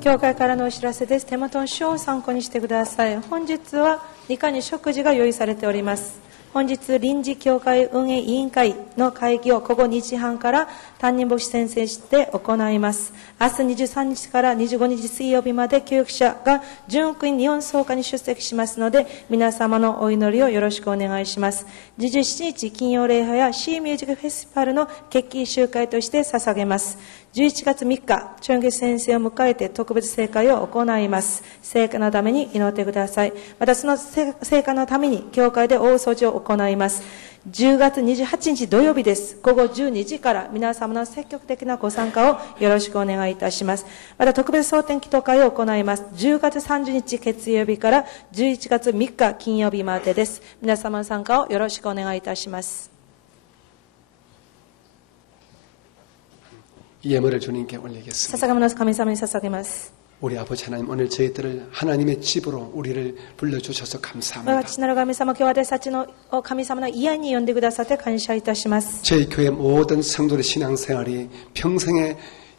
教会からのお知らせです。手元の書を参考にしてください。本日はいかに食事が用意されております。本日臨時教会運営委員会の会議を午後2時半から担任牧師先生して行います。明日23日から25日水曜日まで教育者が純福音日本総会に出席しますので、皆様のお祈りをよろしくお願いします。27日金曜礼拝や C ミュージックフェスティバルの決起集会として捧げます。11月3日、チョンゲ先生を迎えて特別聖会を行います。聖火のために祈ってください。またその聖火のために教会で大掃除を行います。10月28日土曜日です。午後12時から皆様の積極的なご参加をよろしくお願いいたします。また特別蒼天祈祷会を行います。10月30日月曜日から11月3日金曜日までです。皆様の参加をよろしくお願いいたします。 예물을 주님께 올리겠습니다. 사사가문을 감사함을 사사게마스. 우리 아버지 하나님 오늘 저희들을 하나님의 집으로 우리를 불러주셔서 감사합니다. 저희 교회 모든 성도의 신앙생활이 평생에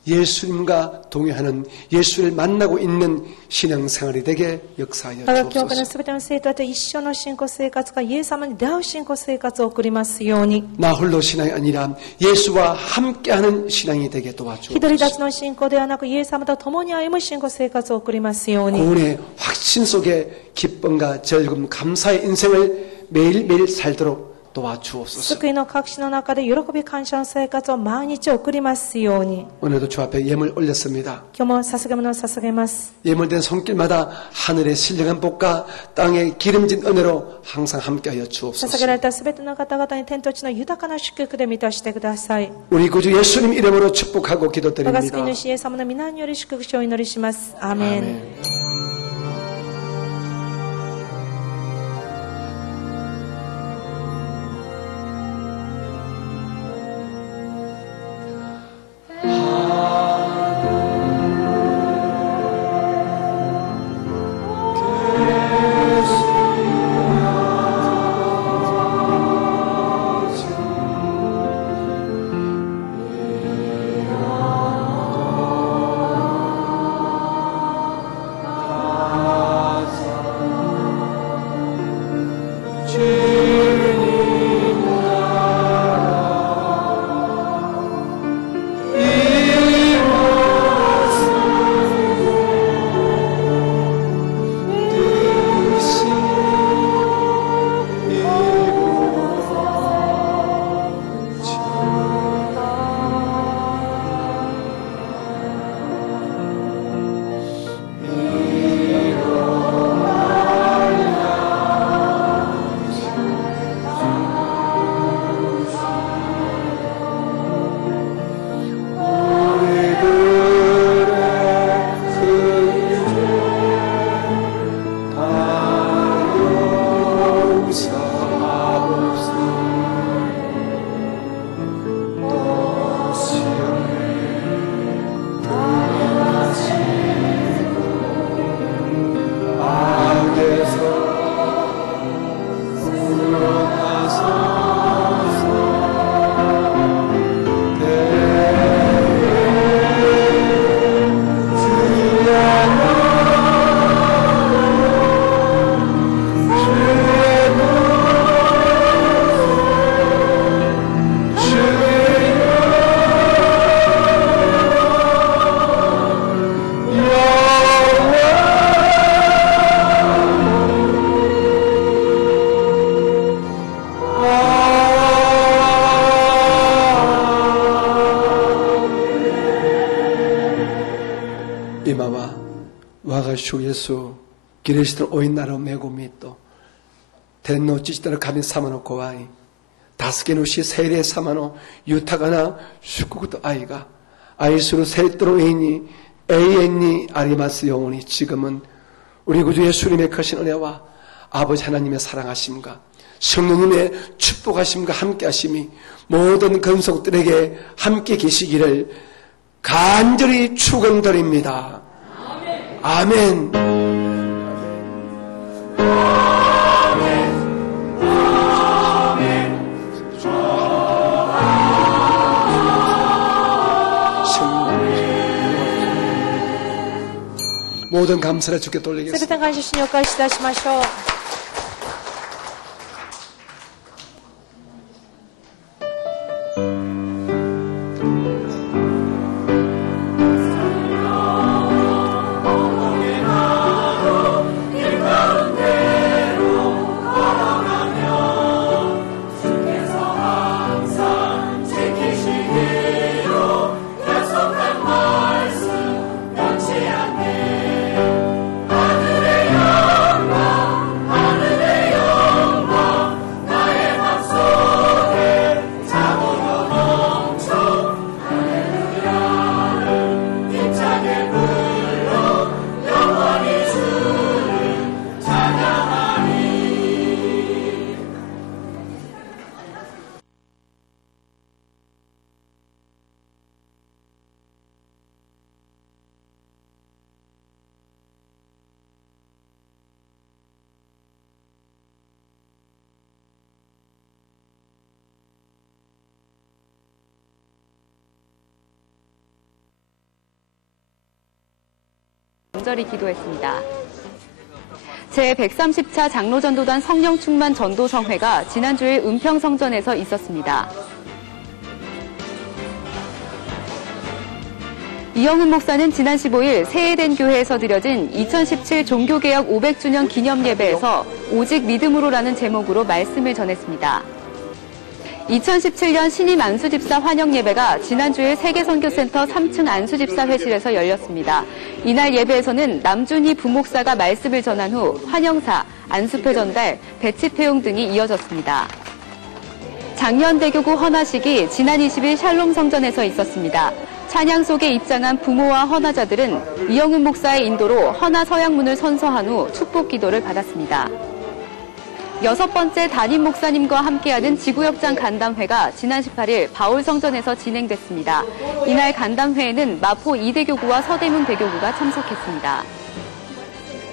예수님과 동행하는 예수를 만나고 있는 신앙생활이 되게 역사하여 주옵소서. 나 홀로 신앙이 아니라 예수와 함께하는 신앙이 되게 도와주옵소서. 구원의 확신 속에 기쁨과 즐거움, 감사의 인생을 매일매일 살도록 도와주옵소서. 오늘도 주 앞에 예물 올렸습니다. 예물된 손길마다 하늘의 신령한 복과 땅의 기름진 은혜로 항상 함께하여 주옵소서. 우리 구주 예수님 이름으로 축복하고 기도드립니다. 아멘. 주 예수 기리스도 오인나로 메고 믿도 텐노 찌시다로 가민 사마노 고아이 다스게노시 세례 사마노 유타가나 슈쿠구도 아이가 아이스로 세트로 에이니 에이엔니 아리마스 영혼이 지금은 우리 구주 예수님의 크신 은혜와 아버지 하나님의 사랑하심과 성령님의 축복하심과 함께하심이 모든 근속들에게 함께 계시기를 간절히 축원드립니다. 아멘. 모든 감사를 주께 돌리겠습니다. すべての感謝主にお返しいたしましょう。간절히 기도했습니다. 제130차 장로전도단 성령충만 전도성회가 지난주에 은평성전에서 있었습니다. 이영훈 목사는 지난 15일 새해된 교회에서 드려진 2017 종교개혁 500주년 기념예배에서 오직 믿음으로라는 제목으로 말씀을 전했습니다. 2017년 신임 안수집사 환영예배가 지난주에 세계선교센터 3층 안수집사 회실에서 열렸습니다. 이날 예배에서는 남준희 부목사가 말씀을 전한 후 환영사, 안수패 전달, 배치 폐용 등이 이어졌습니다. 장년대교구 헌화식이 지난 20일 샬롬 성전에서 있었습니다. 찬양 속에 입장한 부모와 헌화자들은 이영훈 목사의 인도로 헌화 서양문을 선서한 후 축복 기도를 받았습니다. 6번째 담임 목사님과 함께하는 지구역장 간담회가 지난 18일 바울성전에서 진행됐습니다. 이날 간담회에는 마포 이대교구와 서대문 대교구가 참석했습니다.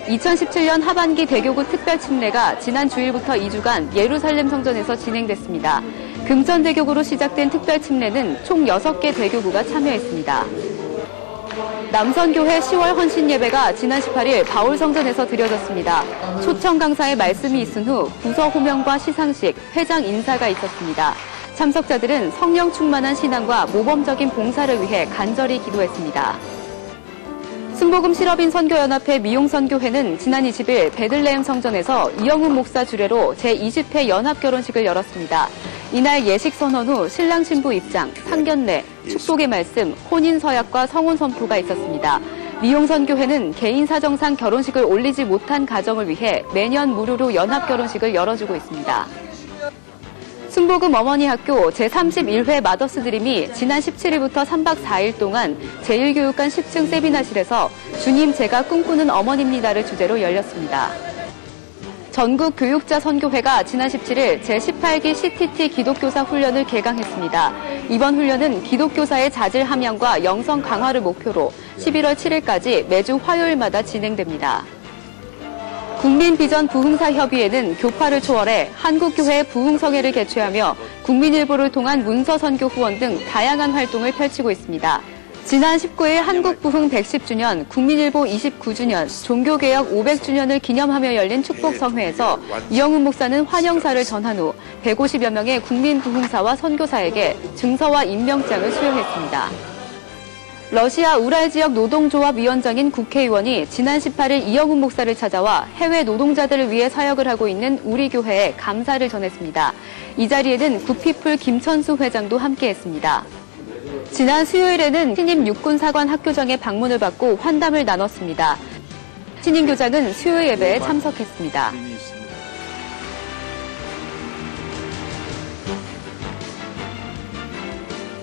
2017년 하반기 대교구 특별 침례가 지난 주일부터 2주간 예루살렘 성전에서 진행됐습니다. 금천대교구로 시작된 특별 침례는 총 6개 대교구가 참여했습니다. 남선교회 10월 헌신 예배가 지난 18일 바울성전에서 드려졌습니다. 초청 강사의 말씀이 있은 후 부서 호명과 시상식, 회장 인사가 있었습니다. 참석자들은 성령 충만한 신앙과 모범적인 봉사를 위해 간절히 기도했습니다. 순복음 실업인 선교연합회 미용선교회는 지난 20일 베들레헴 성전에서 이영훈 목사 주례로 제20회 연합결혼식을 열었습니다. 이날 예식 선언 후 신랑 신부 입장, 상견례, 축복의 말씀, 혼인 서약과 성혼 선포가 있었습니다. 미용선교회는 개인 사정상 결혼식을 올리지 못한 가정을 위해 매년 무료로 연합결혼식을 열어주고 있습니다. 순복음 어머니 학교 제31회 마더스 드림이 지난 17일부터 3박 4일 동안 제1교육관 10층 세미나실에서 주님 제가 꿈꾸는 어머니입니다를 주제로 열렸습니다. 전국 교육자 선교회가 지난 17일 제18기 CTT 기독교사 훈련을 개강했습니다. 이번 훈련은 기독교사의 자질 함양과 영성 강화를 목표로 11월 7일까지 매주 화요일마다 진행됩니다. 국민비전 부흥사협의회는 교파를 초월해 한국교회 부흥성회를 개최하며 국민일보를 통한 문서선교 후원 등 다양한 활동을 펼치고 있습니다. 지난 19일 한국부흥 110주년, 국민일보 29주년, 종교개혁 500주년을 기념하며 열린 축복성회에서 이영훈 목사는 환영사를 전한 후 150여 명의 국민부흥사와 선교사에게 증서와 임명장을 수여했습니다. 러시아 우랄 지역 노동조합 위원장인 국회의원이 지난 18일 이영훈 목사를 찾아와 해외 노동자들을 위해 사역을 하고 있는 우리 교회에 감사를 전했습니다. 이 자리에는 굿피플 김천수 회장도 함께했습니다. 지난 수요일에는 신임 육군사관 학교장의 방문을 받고 환담을 나눴습니다. 신임 교장은 수요 예배에 참석했습니다.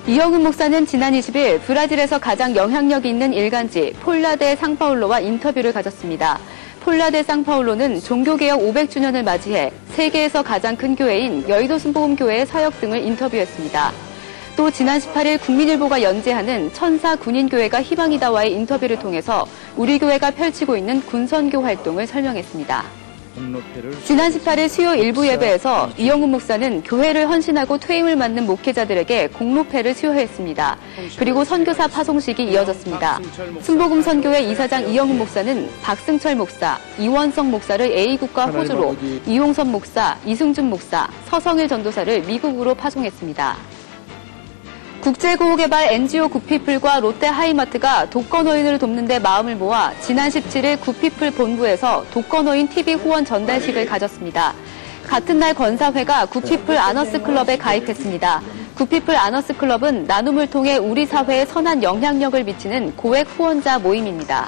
이영훈 목사는 지난 20일 브라질에서 가장 영향력 있는 일간지 폴라데 상파울로와 인터뷰를 가졌습니다. 폴라데 상파울로는 종교개혁 500주년을 맞이해 세계에서 가장 큰 교회인 여의도 순복음교회의 사역 등을 인터뷰했습니다. 또 지난 18일 국민일보가 연재하는 천사 군인교회가 희망이다와의 인터뷰를 통해서 우리 교회가 펼치고 있는 군선교 활동을 설명했습니다. 지난 18일 수요 일부 예배에서 이영훈 목사는 교회를 헌신하고 퇴임을 맞는 목회자들에게 공로패를 수여했습니다. 그리고 선교사 파송식이 이어졌습니다. 순복음 선교회 이사장 이영훈 목사는 박승철 목사, 이원성 목사를 A국과 호주로, 이용선 목사, 이승준 목사, 서성일 전도사를 미국으로 파송했습니다. 국제구호개발 NGO 굿피플과 롯데하이마트가 독거노인을 돕는 데 마음을 모아 지난 17일 굿피플 본부에서 독거노인 TV 후원 전달식을 가졌습니다. 같은 날 건사회가 굿피플 아너스클럽에 가입했습니다. 굿피플 아너스클럽은 나눔을 통해 우리 사회에 선한 영향력을 미치는 고액 후원자 모임입니다.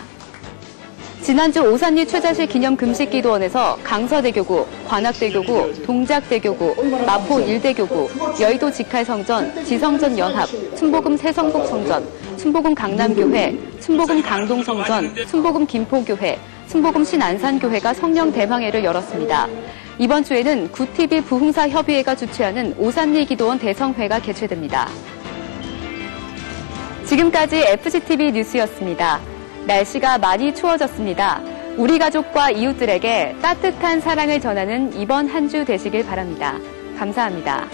지난주 오산리 최자실 기념 금식기도원에서 강서대교구, 관악대교구, 동작대교구, 마포 일대교구, 여의도 직할성전, 지성전 연합, 순복음 새성복성전, 순복음 강남교회, 순복음 강동성전, 순복음 김포교회, 순복음 신안산교회가 성령 대방회를 열었습니다. 이번 주에는 굿TV 부흥사협의회가 주최하는 오산리 기도원 대성회가 개최됩니다. 지금까지 FCTV 뉴스였습니다. 날씨가 많이 추워졌습니다. 우리 가족과 이웃들에게 따뜻한 사랑을 전하는 이번 한 주 되시길 바랍니다. 감사합니다.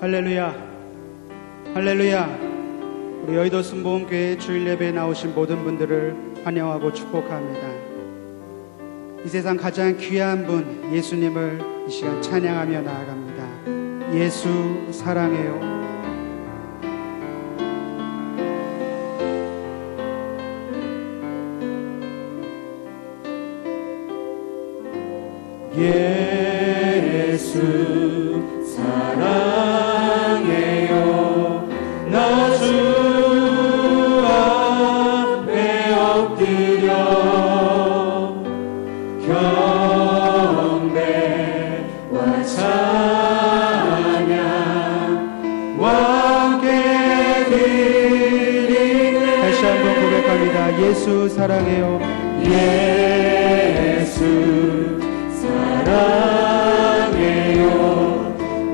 할렐루야, 할렐루야. 우리 여의도 순복음교회 주일 예배에 나오신 모든 분들을 환영하고 축복합니다. 이 세상 가장 귀한 분 예수님을 이 시간 찬양하며 나아갑니다. 예수 사랑해요. 예수 사랑해요. 나 주 앞에 엎드려 경배와 찬양과 함께 드리네. 다시 한번 고백합니다. 예수 사랑해요. 예수 사랑해요.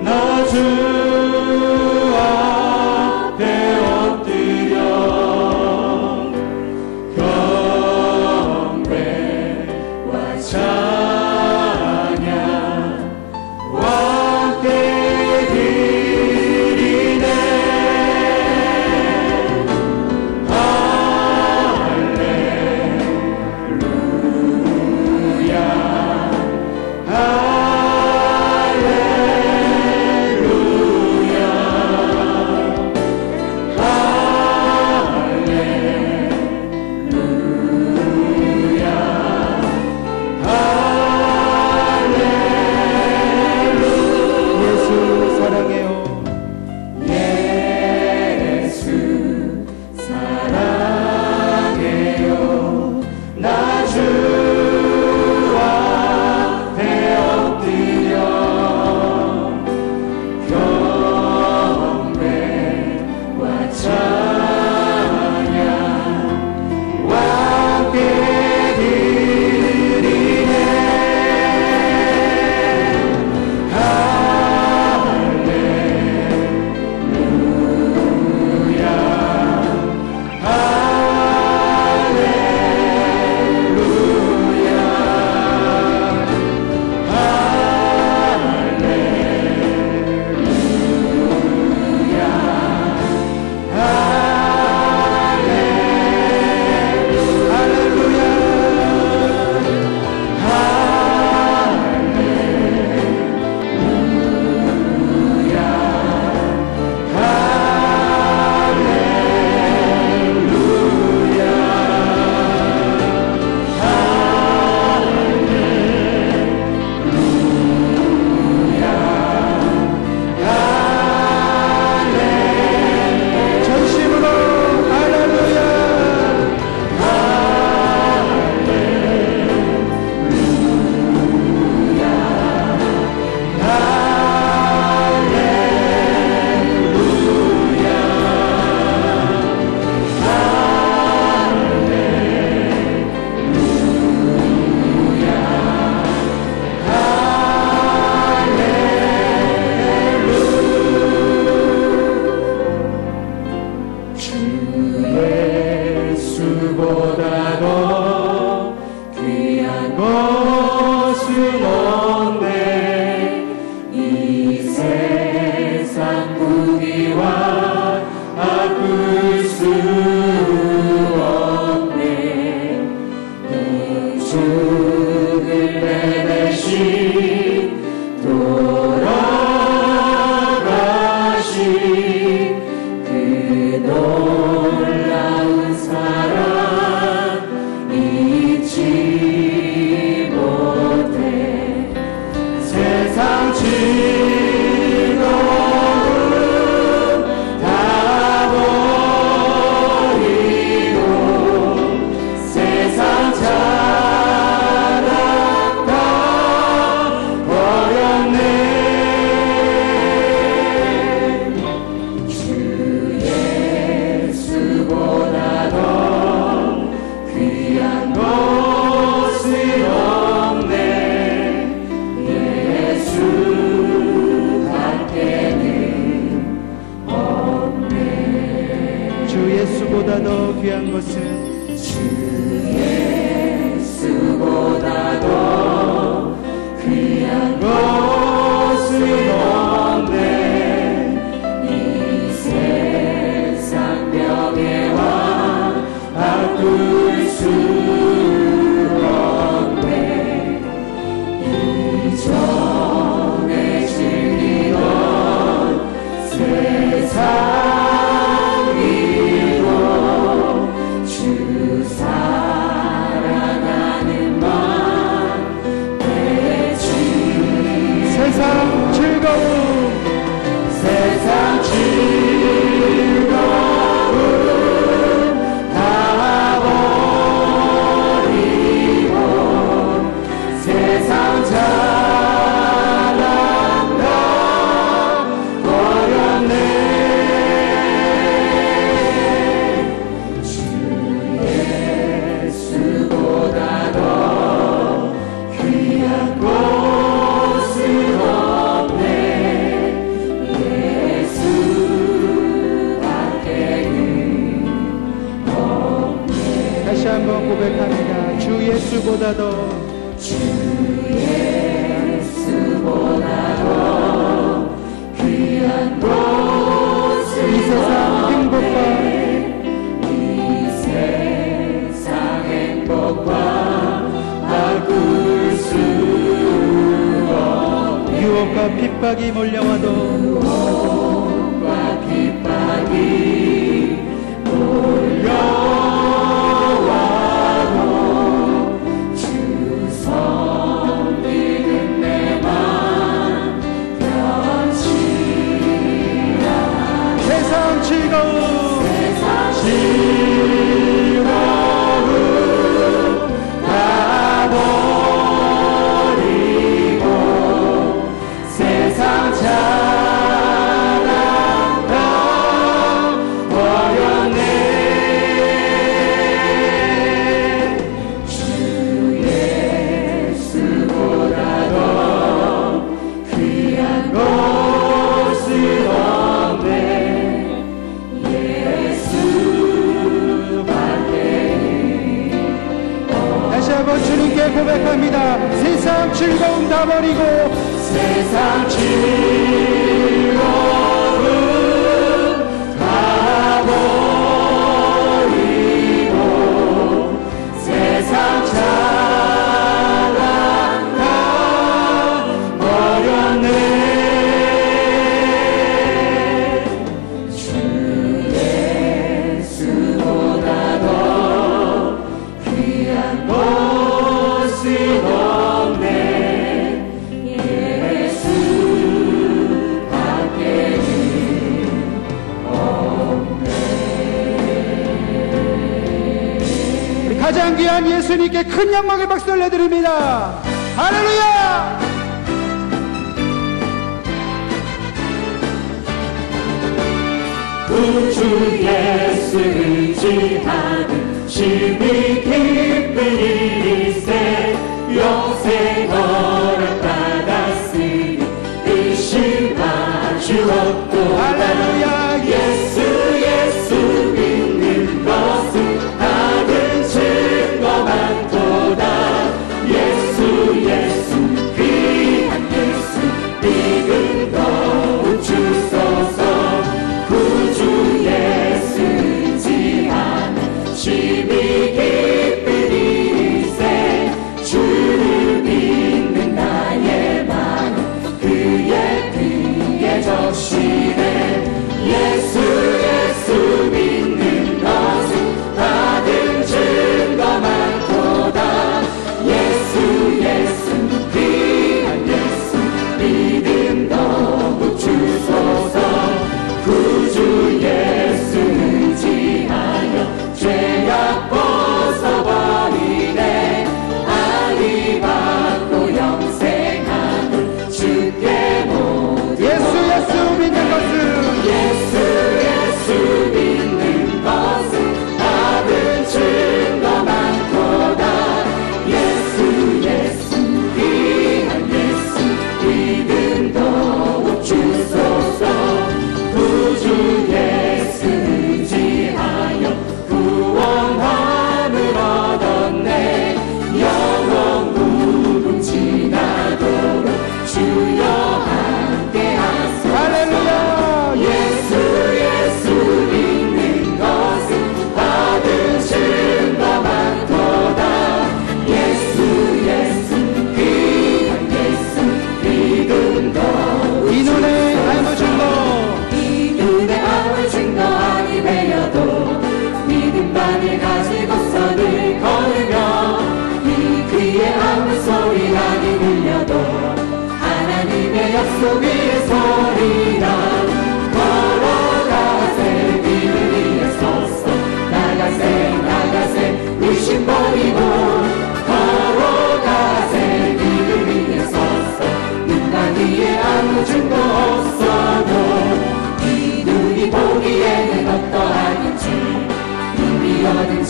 나 주 앞에 엎드려 경배와 찬양과 함께 드리네. 할렐루야. 주 예수보다 더 귀한 것은 없네. 이 세상 부귀와 아플 수 없네. 이 죽을 내 대신 돌아가신 그 놀라운 사랑 잊지 못해. 세상 즐거움 다 버리고 세상 자랑 다 버렸네. 주 예수보다 더 귀한 것은 없네. 예수 밖에는 없네. 주 예수보다 더 귀한 것은 주 예수보다 더 귀한 것은 없네. 이 세상 명예와 바꿀 수 없네. 이전에 즐기던 세상이고 주 사랑하는 맘 되지. 세상 즐거움 세상 즐거움 다 버리고 세상 자랑 다 버렸네. 주 예수보다 더 귀한 것은 없네. 예수 밖에는 없네. 다시 한번 고백합니다. 주 예수보다 더 주 예수보다 더 귀한 것은 이 세상 행복과 이 세상 행복과 바꿀 수 없네. 유혹과 핍박이 몰려와도 유혹과 핍박이 몰려와도 주 선 믿은 내 맘 변치 않아. 세상 즐거움 세상 즐거움 다 버리고 세상 자랑 다 버렸네. 주 예수보다 더 귀한 것은 없네. 예수 밖에는 다시 한번 주님께 고백합니다. 세상 즐거움 다 버리고 세상 즐거움 다 버리고 세상 자랑 다 버렸네. 주 예수보다 더 귀한 것은 없네. 예수 밖에는 없네. 우리 가장 귀한 예수님께 큰 영광의 박수를 내드립니다. 할렐루야! 구주 예수 의지하는 심히 기쁜 일일세. 영생 허락받았으니 의심할 주 없고 할렐루야! 예수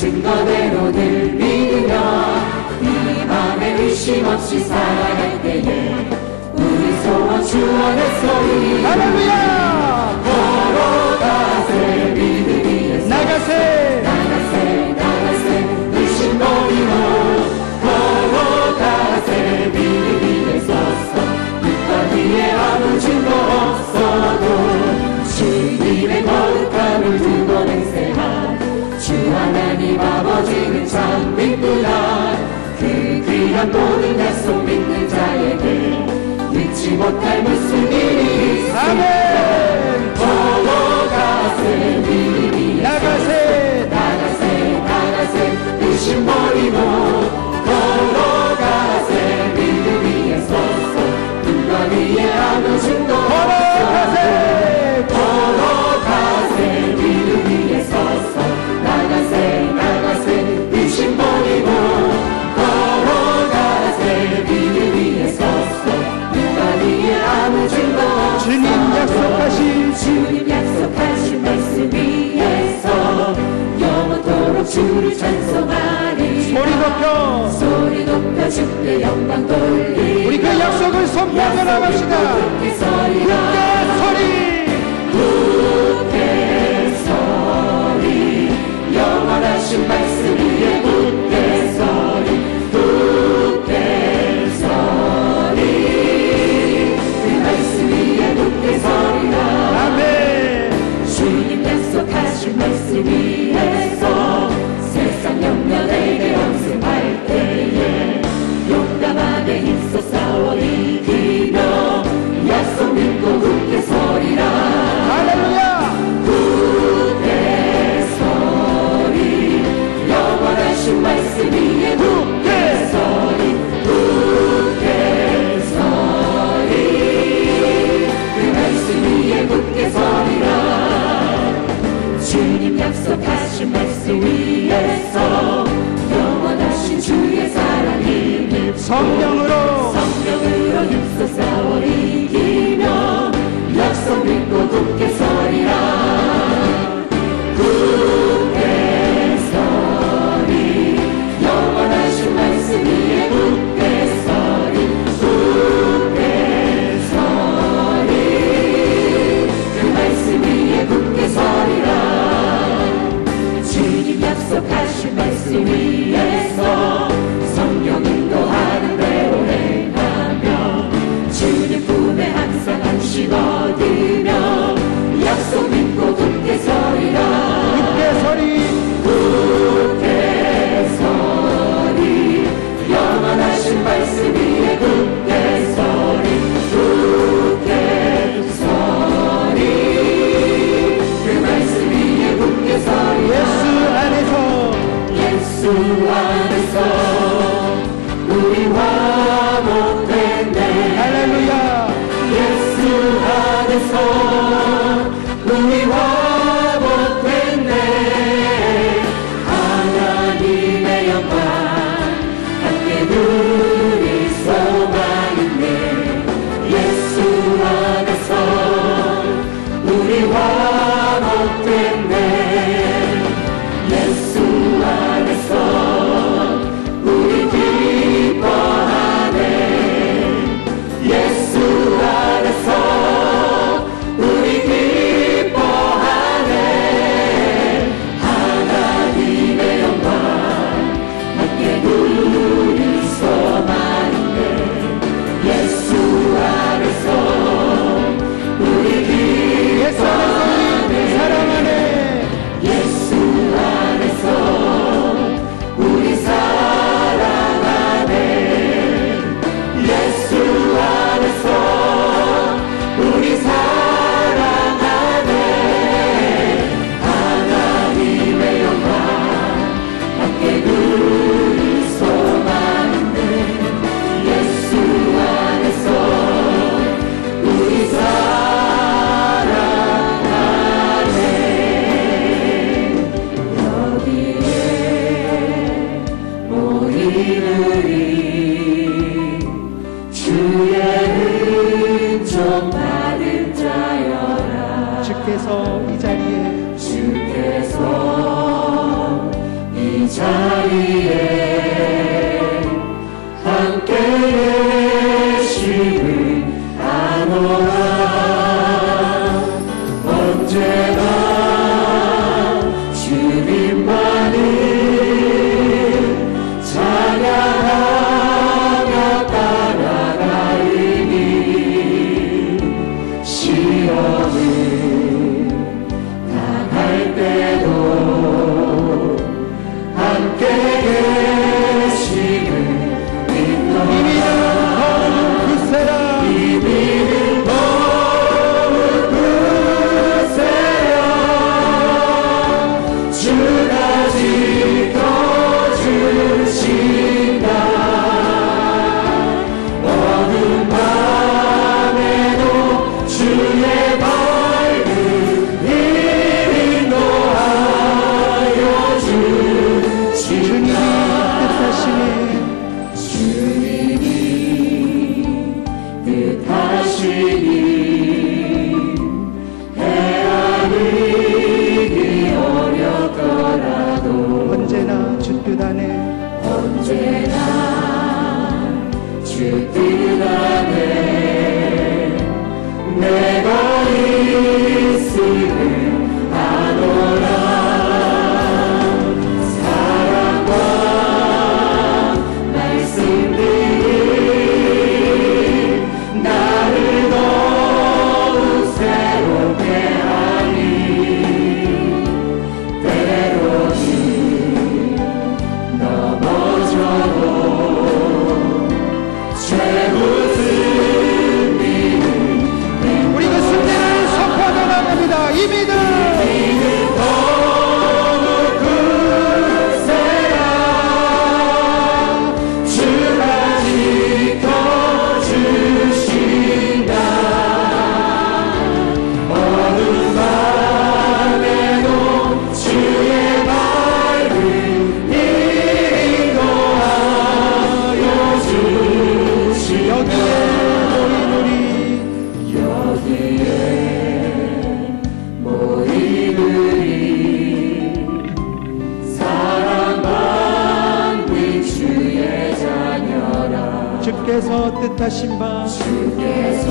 증거대로 늘 믿으며 이 맘에 의심 없이 살아갈 때에 우리 소원 주 안에 소리 할렐루야! 걸어가세 믿음 위에서 나가세! 나가세 나가세 의심 버리고 걸어가세 믿음 위에 서서 빛과 뒤에 아무 증거 없어도 주님의 거룩함을 두고 맹세한 주 하나님 아버지는 참 믿구나. 그 귀한 모든 약속 믿는 자에게 잊지 못할 무슨 일이 있으며 아멘! 걸어가세 믿음 위에 나가세! 나가세 나가세 의심 버리고 걸어가세 믿음 위에 서서 눈과 위에 아무 증거 걸어가세! 걸어가세 믿음 위에 서서 나가세 나가세 의심 버리고 걸어가세 믿음 위에 서서 눈과 위에 아무 증거 주님 약속하신 주님 약속하신 말씀 위에서 영원토록 주를 찬송하리 소리 높여 주께 영광 돌리리 우리 그 약속을 선포하며 나갑시다. 굳게 서리라 굳게 서리 영원하신 말씀 위에 굳게 서리 굳게 서리 그 말씀 위에 굳게 서리라 아멘! 주님 약속하신 말씀 위에서 세상 영년에게 엄습할 때에 용감하게 힘써 싸워 이기며 약속 믿고 굳게 서리라 할렐루야! 굳게 서리 영원하신 말씀 위에 굳게 서리 굳게 서리 그 말씀 위에 굳게 서리라 주님 약속하신 말씀 위에서 영원하신 주의 사랑이 성령으로 힘써 싸워 이기며 약속 믿고 굳게 서리라 굳게 서리 영원하신 말씀 위에 굳게 서리 굳게 서리 그 말씀 위에 굳게 서리라 주님 약속하신 말씀 위에서 성령 인도하는 대로 행하며 주님 품에 항상 안식 얻으며 약속 믿고 굳게 서리라 굳게 서리 굳게 서리 영원하신 말씀 위에 굳게 서리 굳게 서리 그 말씀 위에 굳게 서리 예수 안에서 예수 안에서 우리 화목됐네 할렐루야! 예수 안에서 우리 화목됐네 하나님의 영광 함께 누릴 소망 있네 예수 안에서 우리 화목됐네 예수 안에서 주 뜻 안에 내가 있음을 아노라. 사랑과 말씀들이 나를 더욱 새롭게 하니 때로는 넘어져도 최고 승리는 우리 그 승리를 선포하며 나갑니다. 이 믿음 더욱 크세라. 주가 지켜주신다. 어느 밤에도 주의 밝은 인도하여 주시오. 여기에 모인 우리 사랑받는 주의 자녀라. 주께서 뜻하신 바 주께서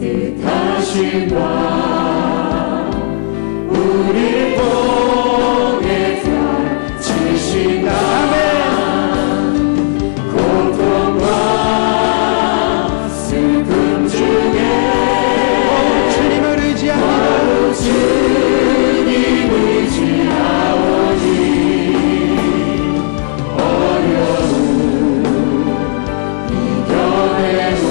뜻하신 바 우리 복에 펼치신다. 고통과 슬픔 중에 주님을 의지합니다. 주님 의지하오니 어려움 이겨내고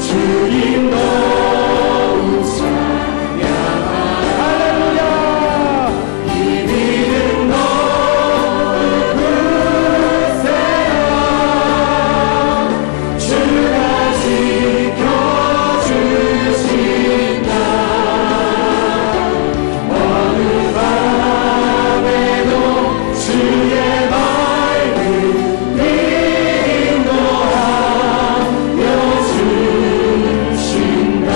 주님 더욱 찬양하라. 할렐루야. 이 믿음 너무 크세라. 주가 지켜주신다. 어느 밤에도 주의 밝은 인도하여 주신다.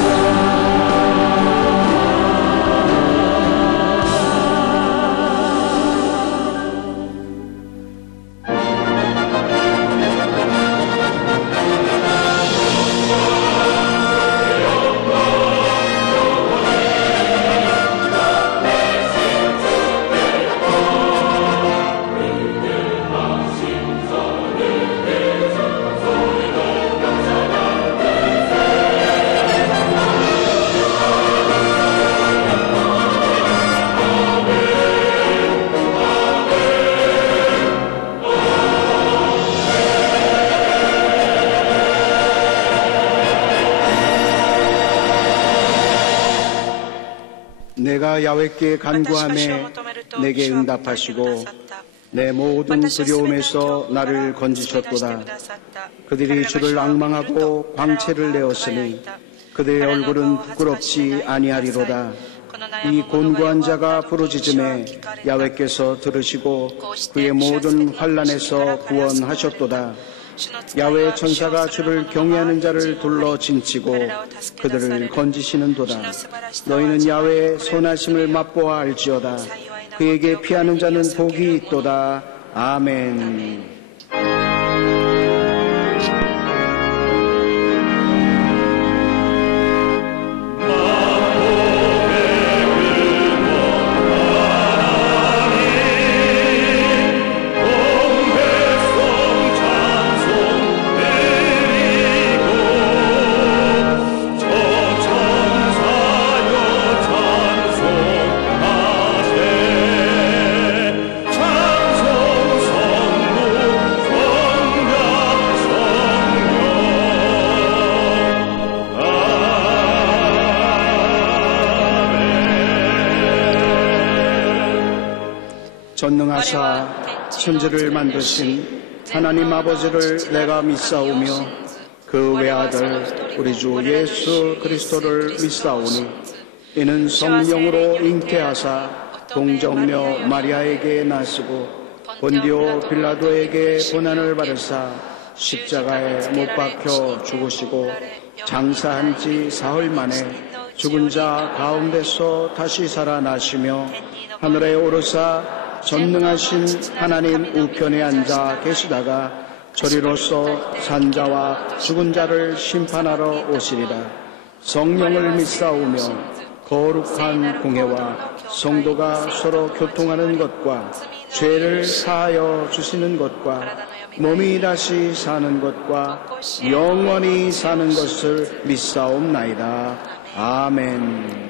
내가 야훼께 간구하매 내게 응답하시고 내 모든 두려움에서 나를 건지셨도다. 그들이 주를 앙망하고 광채를 내었으니 그들의 얼굴은 부끄럽지 아니하리로다. 이 곤고한 자가 부르짖음에 야훼께서 들으시고 그의 모든 환난에서 구원하셨도다. 야훼의 천사가 주를 경외하는 자를 둘러 진치고 그들을 건지시는도다. 너희는 야훼의 선하심을 맛보아 알지어다. 그에게 피하는 자는 복이 있도다. 아멘. 전능하사 천지를 만드신 하나님 아버지를 내가 믿사오며 그 외아들 우리 주 예수 그리스도를 믿사오니 이는 성령으로 잉태하사 동정녀 마리아에게 나시고 본디오 빌라도에게 고난을 받으사 십자가에 못 박혀 죽으시고 장사한 지 사흘 만에 죽은 자 가운데서 다시 살아나시며 하늘에 오르사 전능하신 하나님 우편에 앉아 계시다가 저리로서 산자와 죽은 자를 심판하러 오시리라. 성령을 믿사오며 거룩한 공회와 성도가 서로 교통하는 것과 죄를 사하여 주시는 것과 몸이 다시 사는 것과 영원히 사는 것을 믿사옵나이다. 아멘.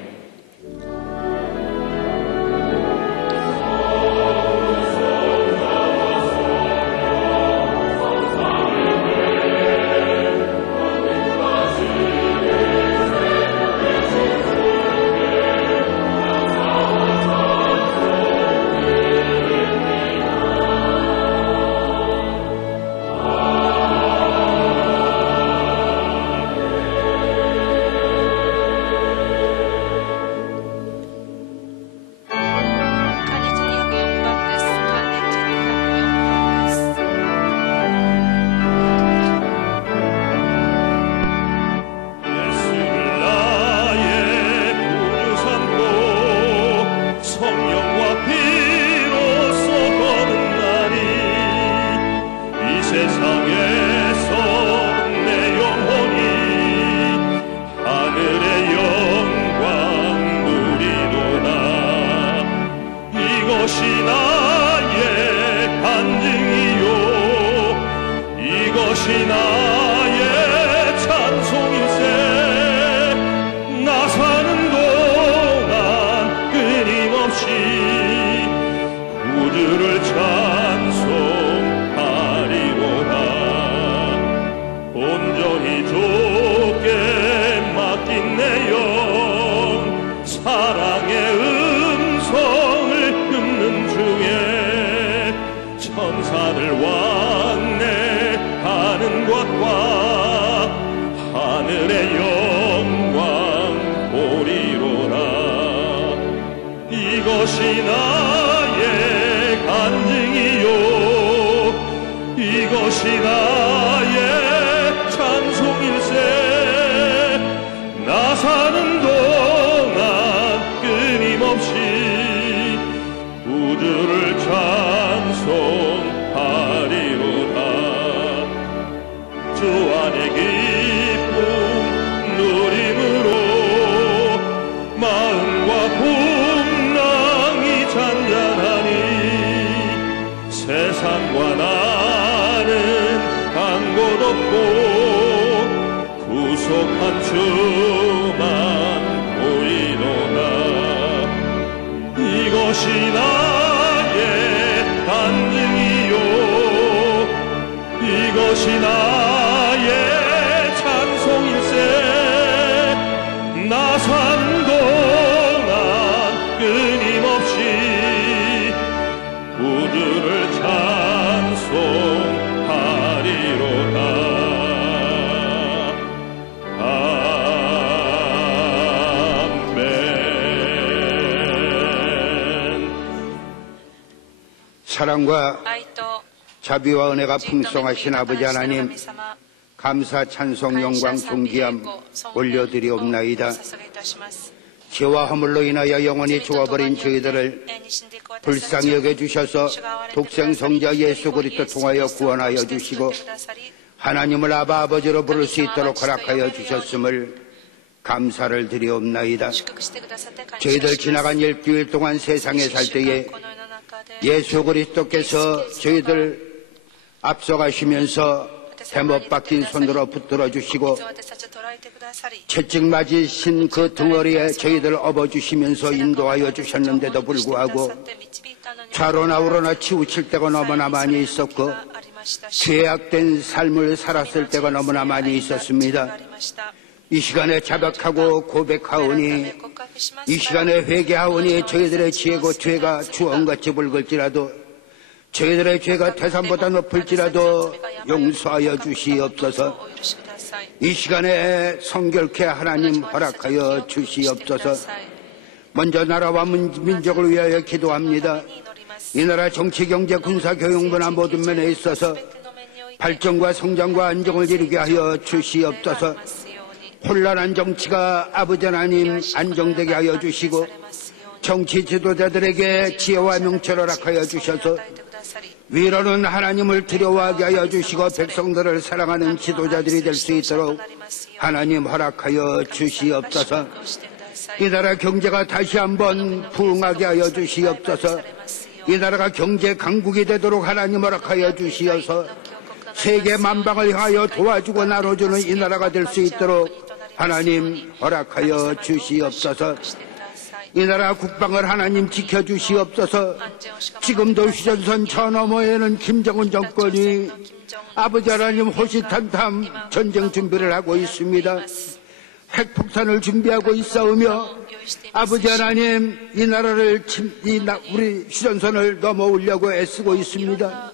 사랑과 자비와 은혜가 풍성하신 아버지 하나님, 감사, 찬송, 영광, 존귀함 올려드리옵나이다. 죄와 허물로 인하여 영원히 죽어버린 저희들을 불쌍히 여겨주셔서 독생 성자 예수 그리스도 통하여 구원하여 주시고 하나님을 아바 아버지로 부를 수 있도록 허락하여 주셨음을 감사를 드리옵나이다. 저희들 지나간 일주일 동안 세상에 살 때에 예수 그리스도께서 저희들 앞서가시면서 대못 박힌 손으로 붙들어 주시고 채찍 맞으신 그 등허리에 저희들 업어주시면서 인도하여 주셨는데도 불구하고 좌로나 우로나 치우칠 때가 너무나 많이 있었고 죄악된 삶을 살았을 때가 너무나 많이 있었습니다. 이 시간에 자백하고 고백하오니, 이 시간에 회개하오니 저희들의 지혜고 죄가 주홍같이 붉을지라도, 저희들의 죄가 태산보다 높을지라도 용서하여 주시옵소서. 이 시간에 성결케 하나님 허락하여 주시옵소서. 먼저 나라와 민족을 위하여 기도합니다. 이 나라 정치, 경제, 군사, 교육, 문화 모든 면에 있어서 발전과 성장과 안정을 이루게 하여 주시옵소서. 혼란한 정치가 아버지 하나님 안정되게 하여 주시고, 정치 지도자들에게 지혜와 명철을 허락하여 주셔서 위로는 하나님을 두려워하게 하여 주시고 백성들을 사랑하는 지도자들이 될 수 있도록 하나님 허락하여 주시옵소서. 이 나라 경제가 다시 한번 부흥하게 하여 주시옵소서. 이 나라가 경제 강국이 되도록 하나님 허락하여 주시어서 세계 만방을 향하여 도와주고 나눠주는 이 나라가 될 수 있도록 하나님 허락하여 주시옵소서. 이 나라 국방을 하나님 지켜주시옵소서. 지금도 휴전선 저 너머에는 김정은 정권이 아버지 하나님 호시탄탐 전쟁 준비를 하고 있습니다. 핵폭탄을 준비하고 있사오며 아버지 하나님 이 나라를 우리 휴전선을 넘어오려고 애쓰고 있습니다.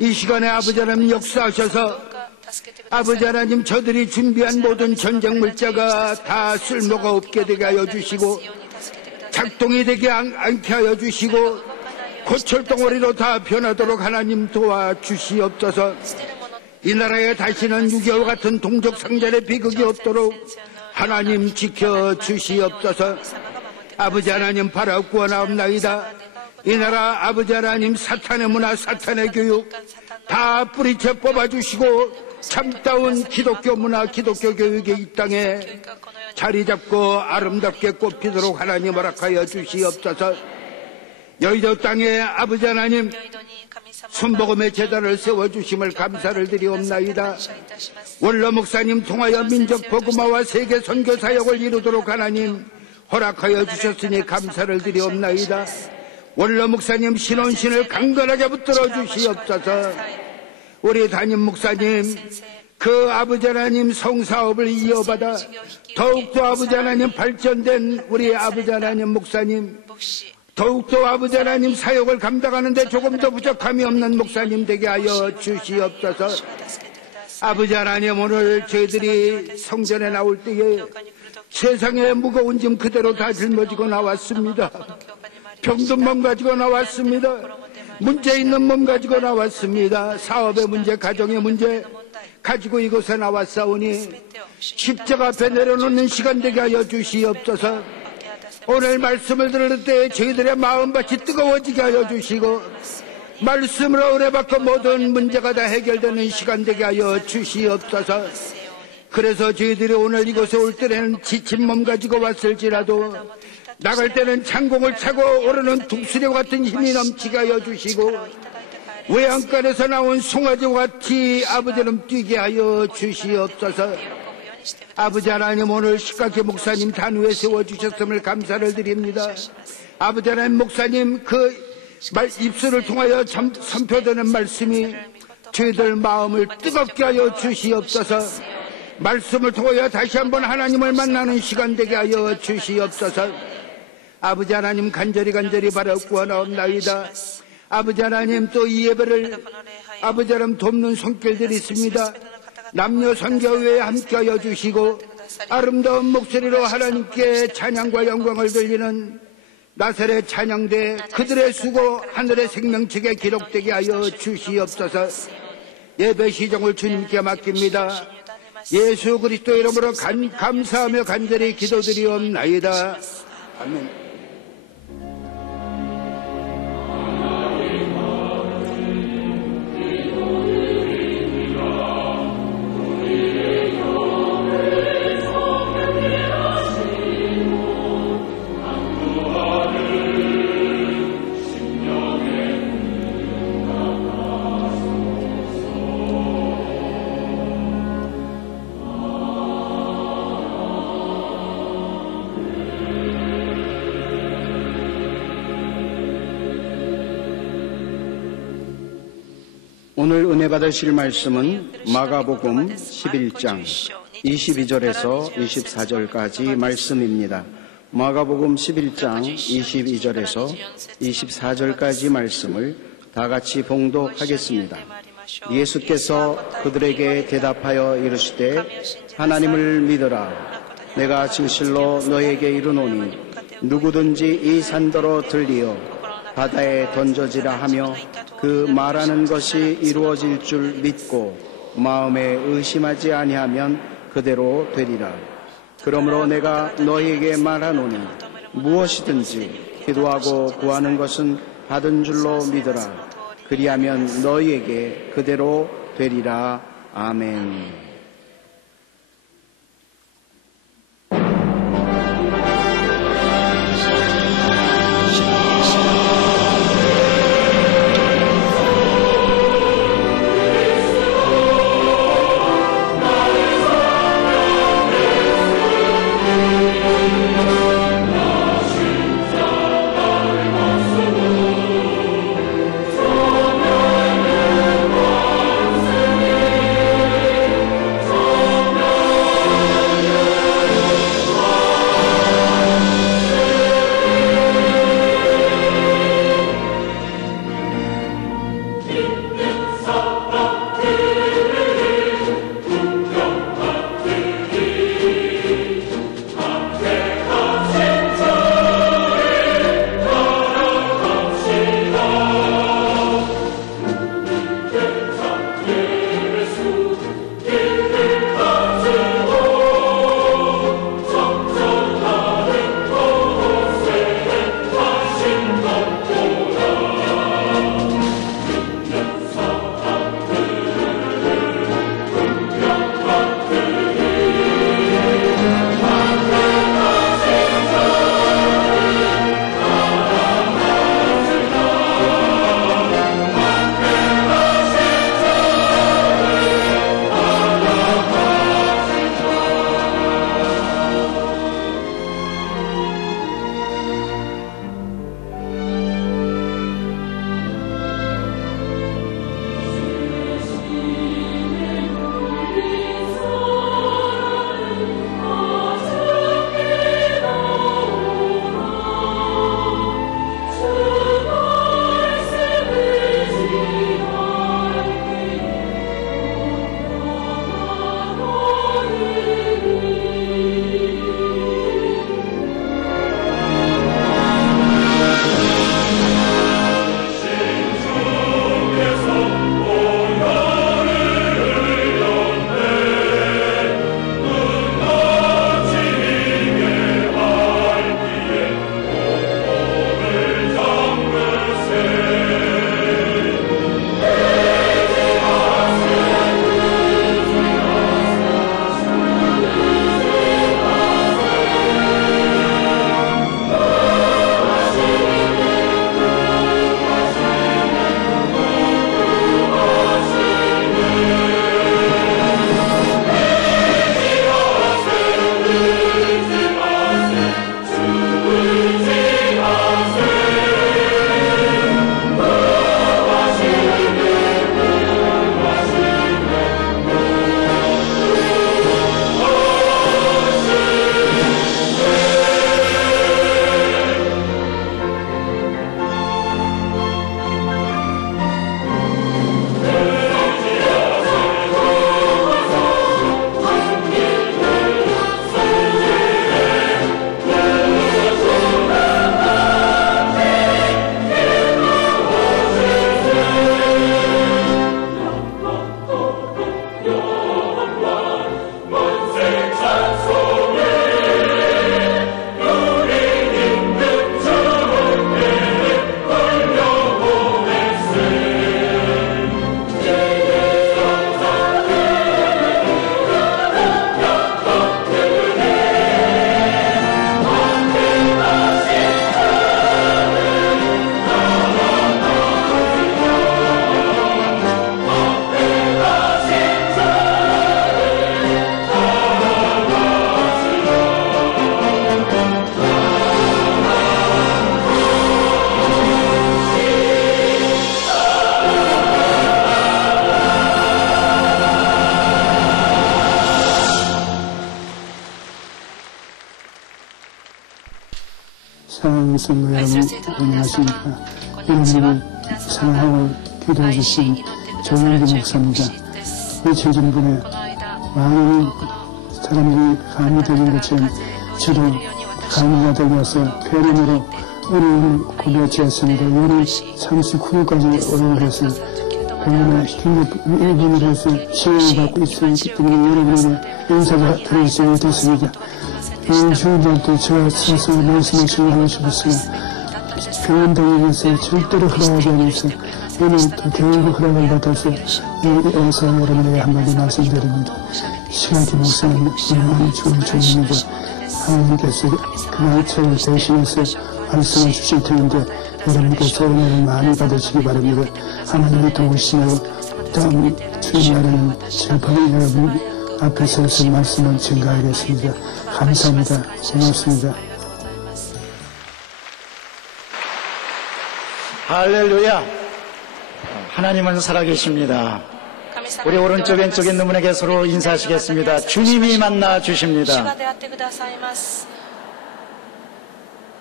이 시간에 아버지 하나님 역사하셔서 아버지 하나님 저들이 준비한 모든 전쟁 물자가 다 쓸모가 없게 되게 하여 주시고 작동이 되게 않게 하여 주시고 고철덩어리로 다 변하도록 하나님 도와주시옵소서. 이 나라에 다시는 6.25 같은 동족 상전의 비극이 없도록 하나님 지켜주시옵소서. 아버지 하나님 바라 구원하옵나이다. 이 나라 아버지 하나님 사탄의 문화 사탄의 교육 다 뿌리채 뽑아주시고 참다운 기독교 문화 기독교 교육이 이 땅에 자리 잡고 아름답게 꽃피도록 하나님 허락하여 주시옵소서. 여의도 땅에 아버지 하나님 순복음의 제단을 세워주심을 감사를 드리옵나이다. 원로 목사님 통하여 민족 복음화와 세계 선교 사역을 이루도록 하나님 허락하여 주셨으니 감사를 드리옵나이다. 원로 목사님 신혼신을 강건하게 붙들어 주시옵소서. 우리 담임 목사님 그 아버지 하나님 성사업을 이어받아 더욱더 아버지 하나님 발전된 우리 아버지 하나님 목사님 더욱더 아버지 하나님 사역을 감당하는데 조금 더 부족함이 없는 목사님 되게 하여 주시옵소서. 아버지 하나님 오늘 저희들이 성전에 나올 때에 세상의 무거운 짐 그대로 다 짊어지고 나왔습니다. 병든 몸 가지고 나왔습니다. 문제 있는 몸 가지고 나왔습니다. 사업의 문제, 가정의 문제 가지고 이곳에 나왔사오니 십자가 앞에 내려놓는 시간 되게 하여 주시옵소서. 오늘 말씀을 들을 때 저희들의 마음밭이 뜨거워지게 하여 주시고 말씀으로 은혜받고 모든 문제가 다 해결되는 시간 되게 하여 주시옵소서. 그래서 저희들이 오늘 이곳에 올 때는 지친 몸 가지고 왔을지라도 나갈 때는 창공을 차고 오르는 독수리 같은 힘이 넘치게 하여 주시고 외양간에서 나온 송아지와 같이 아버지는 뛰게 하여 주시옵소서. 아버지 하나님 오늘 식각기 목사님 단위에 세워주셨음을 감사를 드립니다. 아버지 하나님 목사님 그 입술을 통하여 선포되는 말씀이 저희들 마음을 뜨겁게 하여 주시옵소서. 말씀을 통하여 다시 한번 하나님을 만나는 시간 되게 하여 주시옵소서. 아버지 하나님 간절히 바라 구하나옵나이다. 아버지 하나님 또 이 예배를 아버지 하나님 돕는 손길들이 있습니다. 남녀 선교회에 함께하여 주시고 아름다운 목소리로 하나님께 찬양과 영광을 돌리는 나사렛 찬양대 그들의 수고 하늘의 생명책에 기록되게 하여 주시옵소서. 예배 시정을 주님께 맡깁니다. 예수 그리스도 이름으로 감사하며 간절히 기도드리옵나이다. 아멘. 오늘 은혜 받으실 말씀은 마가복음 11장 22절에서 24절까지 말씀입니다. 마가복음 11장 22절에서 24절까지 말씀을 다 같이 봉독하겠습니다. 예수께서 그들에게 대답하여 이르시되 하나님을 믿으라. 내가 진실로 너에게 이르노니 누구든지 이 산더러 들리어 바다에 던져지라 하며 그 말하는 것이 이루어질 줄 믿고 마음에 의심하지 아니하면 그대로 되리라. 그러므로 내가 너희에게 말하노니 무엇이든지 기도하고 구하는 것은 받은 줄로 믿으라. 그리하면 너희에게 그대로 되리라. 아멘. 사랑하는 성도 여러분, 안녕하십니까. 여러분을 사랑하고 기도해 주신 정영기 목사입니다. 며칠 전분에 많은 사람들이 감이 되는 것처럼 저도 감기가 되어서 폐렴으로 어려움을 고백했습니다. 열흘 39일까지 어려워서 병원에 입원을 해서 치료를 받고 있었기 때문에 여러분에게 인사가 드릴 수 있었습니다. 이 주일날도 저와 서서 말씀을 전하고 싶었으나 병원 다니면서 절대로 허락하지 않으면서 오늘 또 교육의 허락을 받아서 여기서 여러분에게 한마디 말씀드립니다. 시간기 목사님 얼마나 좋은 주님이고 하나님께서 그 나처를 대신해서 말씀을 주실 텐데 여러분께서 은혜를 많이 받으시기 바랍니다. 하나님이 도우시며 다음 주일날에는 질병 여러분 앞에 서서 말씀을 증가하겠습니다. 감사합니다. 고맙습니다. 할렐루야. 하나님은 살아계십니다. 우리 오른쪽 왼쪽 있는 분에게 서로 인사하시겠습니다. 주님이 만나 주십니다.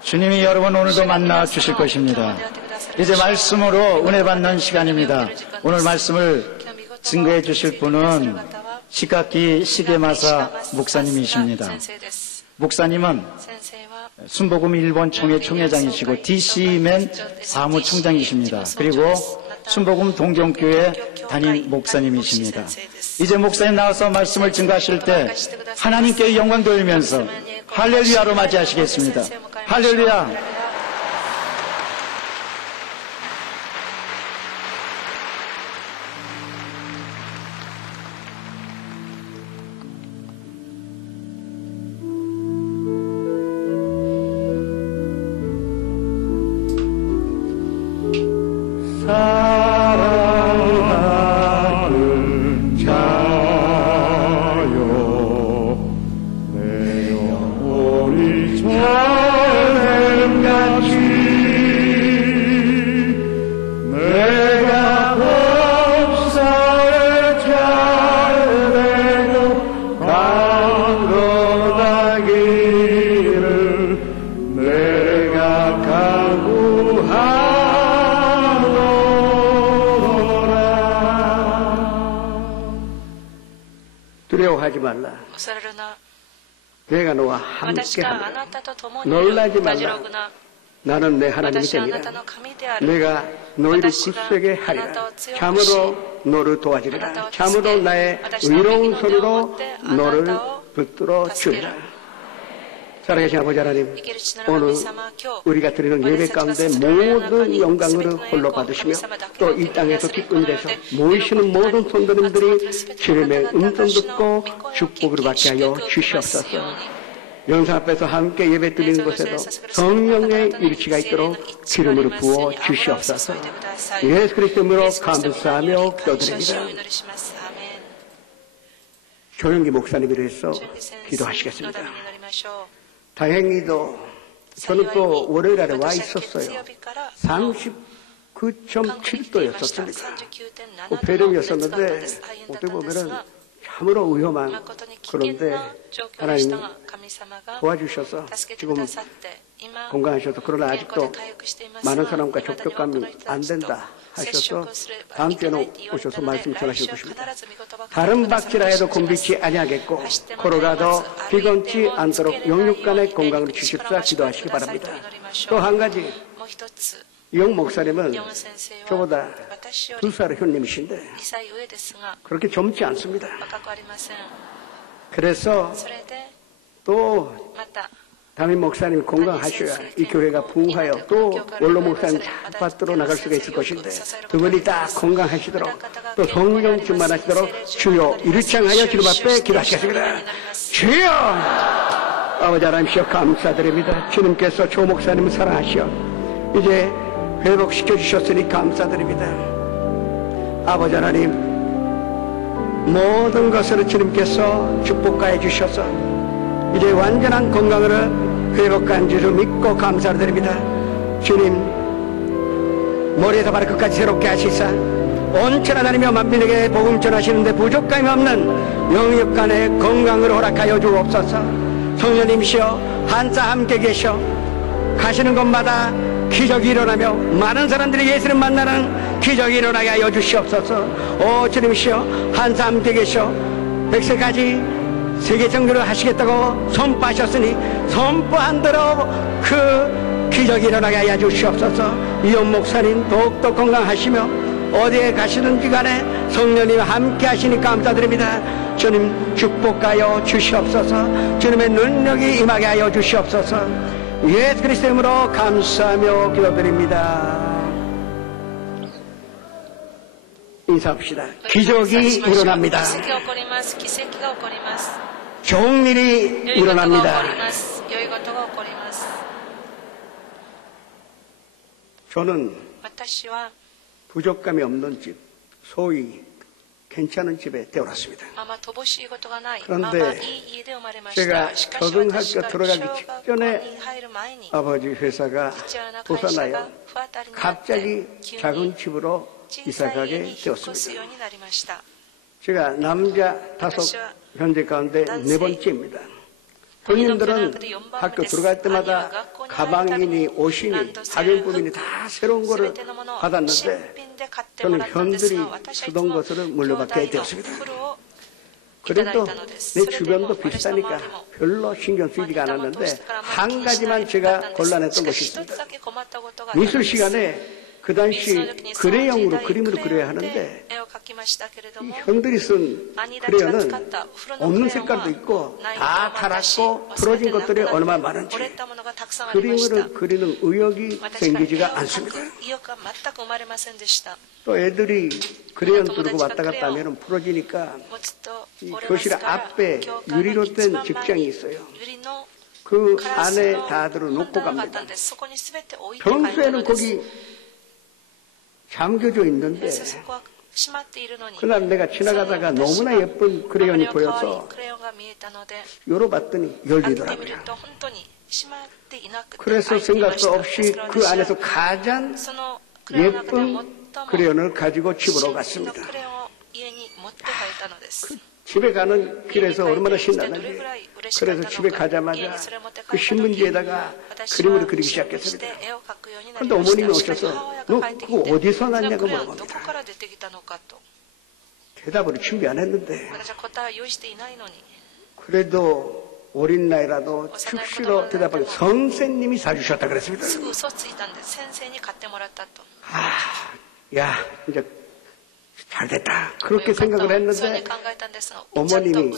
주님이 여러분 오늘도 만나 주실 것입니다. 이제 말씀으로 은혜 받는 시간입니다. 오늘 말씀을 증거해 주실 분은 시각기 시계마사 목사님이십니다. 목사님은 순복음 일본 총회 총회장이시고 DC맨 사무총장이십니다. 그리고 순복음 동정교회 담임 목사님이십니다. 이제 목사님 나와서 말씀을 증거하실 때 하나님께 영광 돌리면서 할렐루야로 맞이하시겠습니다. 할렐루야. 사랑하는 자요 내 영혼이 전햄같이 내가 법사에 잘되고 강건하기를 내가 간구하노라. 두려워하지 말라. 내가 너와 함께하노라. 놀라지 말라. 나는 내 하나님이 되니라. 내가 너희를 굳세게 하리라. 참으로 너를 도와주리라. 참으로 나의 의로운 손으로 너를 붙들어 주리라. 살아계신 아버지 하나님, 오늘 우리가 드리는 예배 가운데 모든 영광을 홀로 받으시며 또 이 땅에서 기쁜 일에서 모이시는 모든 성도님들이 주님의 음성 듣고 축복을 받게 하여 주시옵소서. 영상 앞에서 함께 예배 드리는 곳에도 성령의 일치가 있도록 기름으로 부어 주시옵소서. 예수 그리스도로 감사하며 기도드립니다. 조영기 목사님을 위해서 기도하시겠습니다. 다행히도 저는 또 월요일에 와 있었어요. 39.7도였었습니다. 폐렴이었었는데 어떻게 보면은 참으로 위험한, 그런데 하나님 도와주셔서 지금 건강하셔서, 그러나 아직도 많은 사람과 접촉감이 안 된다 하셔서 다음 주에는 오셔서 말씀 전하실 것입니다. 다른 박지라 해도 곤비치 아니하겠고 코로나도 비건치 않도록 영육간의 건강을 주십사 기도하시기 바랍니다. 또 한 가지, 영 목사님은 저보다 2살 형님이신데 그렇게 젊지 않습니다. 그래서 또 담임 목사님 건강하셔야 이 교회가 부흥하여 또 원로 목사님 잘 받들어 나갈 수가 있을 것인데 두 분이 다 건강하시도록 또 성령 충만하시도록 주여 일창하여 주님 앞에 기도하시겠습니다. 주여 아버지 하나님시여 감사드립니다. 주님께서 조 목사님을 사랑하시어 이제 회복시켜 주셨으니 감사드립니다. 아버지 하나님, 모든 것을 주님께서 축복하여 주셔서 이제 완전한 건강을 회복한 줄을 믿고 감사드립니다. 주님, 머리에서 발끝까지 새롭게 하시사 온천하 다니며 만민에게 복음 전하시는데 부족함이 없는 영육간의 건강을 허락하여 주옵소서. 성령님이시여 한사 함께 계셔 가시는 곳마다 기적이 일어나며 많은 사람들이 예수를 만나는 기적이 일어나게 하여 주시옵소서. 오 주님이시여 한사 함께 계셔 100세까지 세계 정교를 하시겠다고 선포하셨으니 선포한 대로 그 기적이 일어나게 하여 주시옵소서. 이온 목사님 더욱더 건강하시며 어디에 가시든지 간에 성령님 함께 하시니 감사드립니다. 주님 축복하여 주시옵소서. 주님의 능력이 임하게 하여 주시옵소서. 예수 그리스도의 이름으로 감사하며 기도드립니다. 인사합시다. 기적이 일어납니다. 좋은 일이 일어납니다. 저는 부족감이 없는 집, 소위 괜찮은 집에 태어났습니다. 그런데 제가 초등학교 들어가기 직전에 아버지 회사가 도산하여 갑자기 작은 집으로 이사가게 되었습니다. 제가 남자 5 현재 가운데 4번째입니다. 본인들은 학교 들어갈 때마다 가방이니 옷이니 학용품이니 다 새로운 거를 받았는데 저는 현들이 쓰던 것을 물려받게 되었습니다. 그래도 내 주변도 비슷하니까 별로 신경 쓰이지가 않았는데 한 가지만 제가 곤란했던 것이 있습니다. 미술 시간에 그 당시 그레용으로 그림을 그려야 하는데 이 현들이 쓴 그레용은 없는 색깔도 있고 다 달았고 풀어진 것들이 얼마나 많은지 그림을 그리는 의욕이 생기지가 않습니다. 또 애들이 그레용 들고 왔다 갔다 하면 풀어지니까 이 교실 앞에 유리로 된 직장이 있어요. 그 안에 다들 놓고 갑니다. 평소에는 거기 잠겨져 있는데 그날 내가 지나가다가 너무나 예쁜 크레용이 보여서 열어봤더니 열리더라고요. 그래서 생각도 없이 그 안에서 가장 예쁜 크레용을 가지고 집으로 갔습니다. 그 집에 가는 길에서 얼마나 신나는지. 그래서 집에 가자마자 그 신문지에다가 그림을 그리기 시작했습니다. 그런데 어머님이 오셔서 너 그거 어디서 났냐고 물어봅니다. 대답을 준비 안 했는데 그래도 어린 나이라도 즉시로 대답하기 선생님이 사주셨다 그랬습니다. 야 이제 잘됐다 그렇게 생각을 했는데 어머님이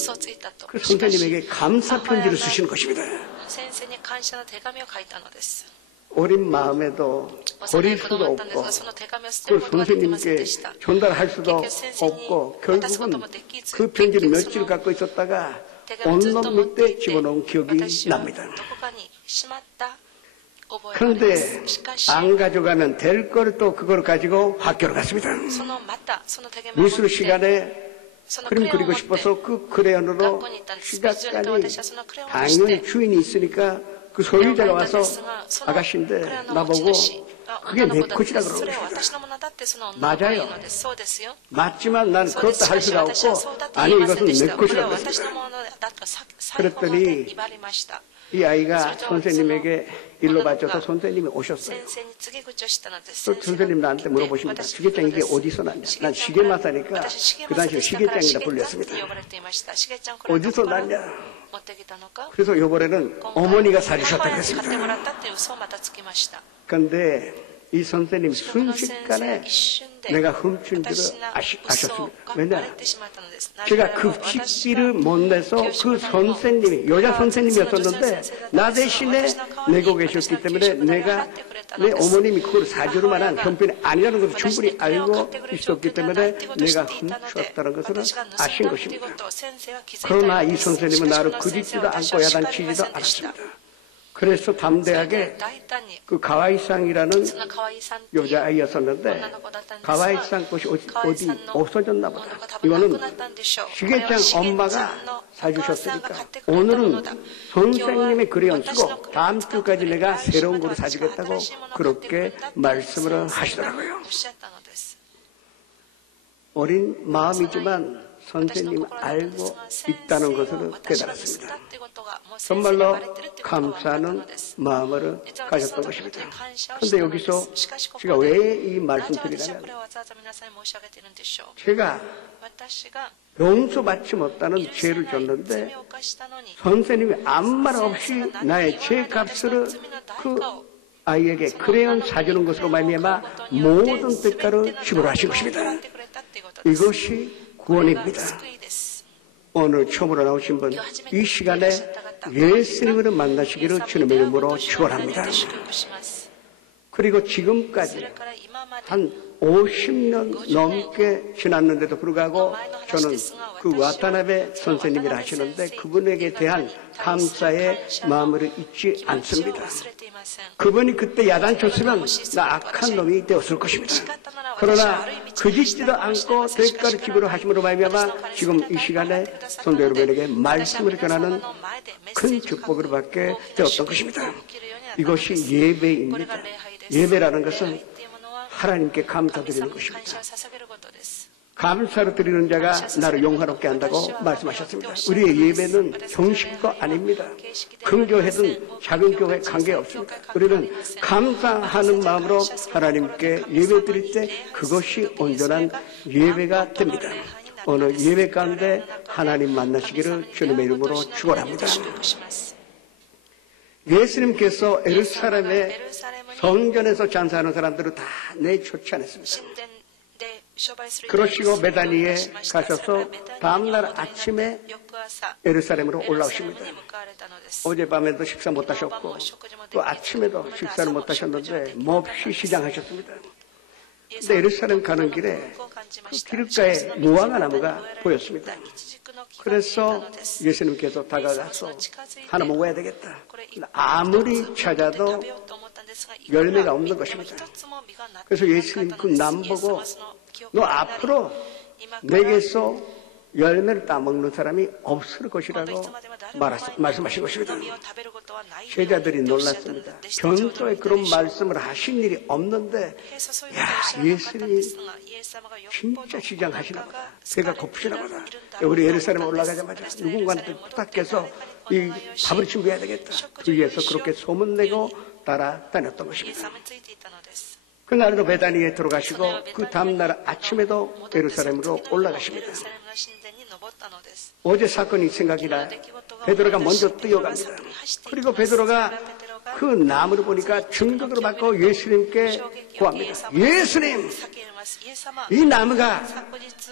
그 선생님에게 감사 편지를 쓰시는 것입니다. 어린 마음에도 버릴 수도 없고 그 선생님께 전달할 수도 없고 결국은 그 편지를 며칠 갖고 있었다가 온몸 밑에 집어넣은 기억이 납니다. 그런데 안 가져가면 될 걸 또 그걸 가지고 학교를 갔습니다. 미술 시간에 그림 그리고 싶어서 그 크레용으로 시작까지 당연히 주인이 있으니까 그 소유자가 와서 아가씨인데 나보고 그게 내 것이라 그러더라고요. 맞아요. 맞지만 난 그것도 할 수가 없고 아니 이것은 내 것이라고 그랬습니다. 그랬더니 이 아이가 선생님에게 일로 바쳐서 선생님이 오셨어요. 또 선생님 나한테 물어보십니다. 시계장 이게 어디서 났냐? 난 시계마사니까 그 당시에 시계장이라 불렸습니다. 어디서 났냐? 그래서 이번에는 어머니가 사주셨다고 했습니다. 그런데 이 선생님 순식간에 내가 훔친 줄을 아셨습니다. 왜냐? 제가 급식비를 못 내서 그 선생님이 여자 선생님이었었는데 나 대신에 내고 계셨기 때문에 내가 내 어머님이 그걸 사줄 만한 형편이 아니라는 것을 충분히 알고 있었기 때문에 내가 훔쳤다는 것을 아신 것입니다. 그러나 이 선생님은 나를 그짓지도 않고 야단치지도 않았습니다. 그래서 담대하게 그 가와이상이라는 여자아이였었는데 가와이상 것이 어디 없어졌나 보다. 이거는 시계장 엄마가 사주셨으니까 오늘은 선생님의 그레용 쓰고 다음 주까지 내가 새로운 거를 사주겠다고 그렇게 말씀을 하시더라고요. 어린 마음이지만 선생님 알고 있다는 것을 깨달았습니다. 정말로 감사하는 마음을 가졌던 것입니다. 그런데 여기서 제가 왜 이 말씀 드리냐면 제가 용서받지 못하는 죄를 졌는데 선생님이 아무 말 없이 나의 죄값을 그 아이에게 크레용 사주는 것으로 말미암아 모든 대가를 지불하신 것입니다. 이것이 구원입니다. 오늘 처음으로 나오신 분, 이 시간에 예수님을 만나시기를 주님의 이름으로 축원합니다. 그리고 지금까지 한 50년 넘게 지났는데도 불구하고 저는 그 와타나베 선생님이라 하시는데 그분에게 대한 감사의 마음을 잊지 않습니다. 그분이 그때 야단쳤으면 나 악한 놈이 되었을 것입니다. 그러나 그짓지도 않고 대가를 지불을 하심으로 말미암아 지금 이 시간에 성도 여러분에게 말씀을 전하는 큰 축복을 받게 되었던 것입니다. 이것이 예배입니다. 예배라는 것은 하나님께 감사드리는 것입니다. 감사로 드리는 자가 나를 영화롭게 한다고 말씀하셨습니다. 우리의 예배는 형식도 아닙니다. 큰 교회든 작은 교회 관계없습니다. 우리는 감사하는 마음으로 하나님께 예배 드릴 때 그것이 온전한 예배가 됩니다. 오늘 예배 가운데 하나님 만나시기를 주님의 이름으로 축원합니다. 예수님께서 예루살렘의 성전에서 장사하는 사람들을 다 내쫓아냈습니다. 그러시고 베다니에 가셔서 다음날 아침에 예루살렘으로 올라오십니다. 어젯밤에도 식사 못하셨고 또 아침에도 식사를 못하셨는데 몹시 시장하셨습니다. 근데 예루살렘 가는 길에 그 길가에 무화과 나무가 보였습니다. 그래서 예수님께서 다가가서 하나 먹어야 되겠다. 아무리 찾아도 열매가 없는 것입니다. 그래서 예수님 그 나무 보고 너 앞으로 내게서 열매를 따먹는 사람이 없을 것이라고 말씀하신 것입니다. 제자들이 놀랐습니다. 평소에 그런 말씀을 하신 일이 없는데 야 예수님이 진짜 시장하시나 보다. 배가 고프시나 보다. 우리 예루살렘에 올라가자마자 누군가한테 부탁해서 이 밥을 준비해야 되겠다. 주위에서 그렇게 소문내고 따라다녔던 것입니다. 그날도 베다니에 들어가시고 그 다음날 아침에도 예루살렘으로 올라가십니다. 어제 사건이 생각이 나요. 베드로가 먼저 뛰어갑니다. 그리고 베드로가 그 나무를 보니까 증거로 받고 예수님께 구합니다. 예수님! 이 나무가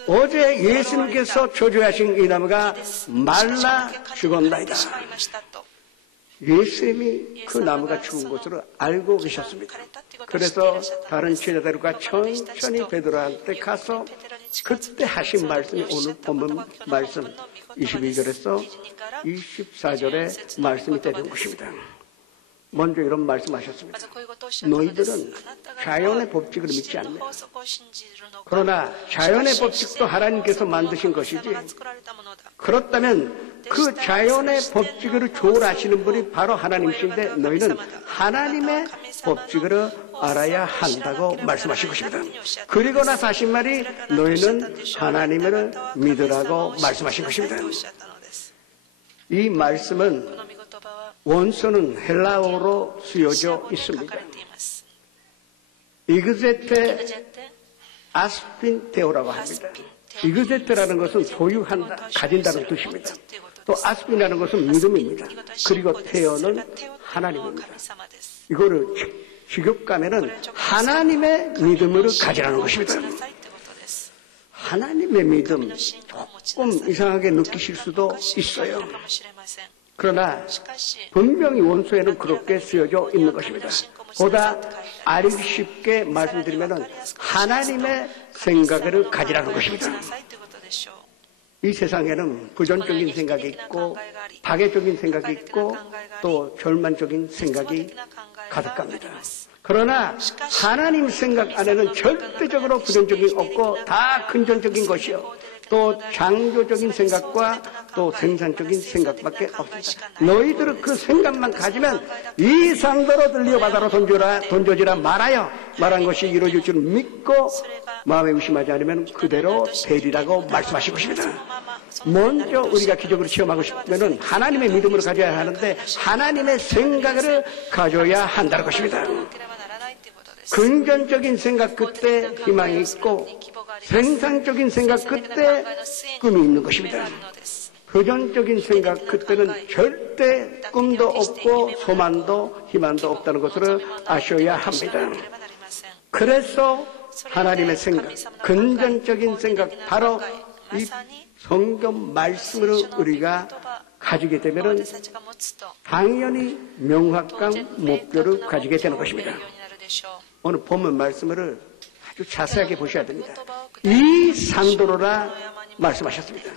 어제 예수님께서 조조하신 이 나무가 말라 죽었나이다. 예수님이 그 나무가 죽은 것으로 알고 계셨습니다. 그래서 다른 제자들과 천천히 베드로한테 가서 그때 하신 말씀이 오늘 본문 말씀 22절에서 24절의 말씀이 되는 것입니다. 먼저 이런 말씀하셨습니다. 너희들은 자연의 법칙을 믿지 않네. 그러나 자연의 법칙도 하나님께서 만드신 것이지. 그렇다면 그 자연의 법칙을 조율하시는 분이 바로 하나님이신데 너희는 하나님의 법칙을 알아야 한다고 말씀하신 것입니다. 그리고 나서 하신 말이 너희는 하나님을 믿으라고 말씀하신 것입니다. 이 말씀은 원서는 헬라어로 쓰여져 있습니다. 이그제테 아스핀테오라고 합니다. 이그제테라는 것은 소유한다, 가진다는 뜻입니다. 또 아스핀이라는 것은 믿음입니다. 그리고 테오는 하나님입니다. 이거를 직역가면은 하나님의 믿음을 가지라는 것입니다. 하나님의 믿음 조금 이상하게 느끼실 수도 있어요. 그러나 분명히 원서에는 그렇게 쓰여져 있는 것입니다. 보다 알기 쉽게 말씀드리면 하나님의 생각을 가지라는 것입니다. 이 세상에는 부정적인 생각이 있고 파괴적인 생각이 있고 또 절망적인 생각이 가득합니다. 그러나 하나님 생각 안에는 절대적으로 부정적인 없고 다 긍정적인 것이요. 또 창조적인 생각과 또 생산적인 생각밖에 없습니다. 너희들은 그 생각만 가지면 이 상도로 들려 바다로 던져지라 말한 것이 이루어질 줄 믿고 마음에 의심하지 않으면 그대로 되리라고 말씀하신 것입니다. 먼저 우리가 기적으로 체험하고 싶으면 하나님의 믿음으로 가져야 하는데 하나님의 생각을 가져야 한다는 것입니다. 긍정적인 생각 그때 희망이 있고 생산적인 생각 그때 꿈이 있는 것입니다. 부정적인 생각 그때는 절대 꿈도 없고 소망도 희망도 없다는 것을 아셔야 합니다. 그래서 하나님의 생각, 긍정적인 생각, 바로 이 성경 말씀으로 우리가 가지게 되면 당연히 명확한 목표를 가지게 되는 것입니다. 오늘 본문 말씀을 아주 자세하게 보셔야 됩니다. 이 산도로라 말씀하셨습니다.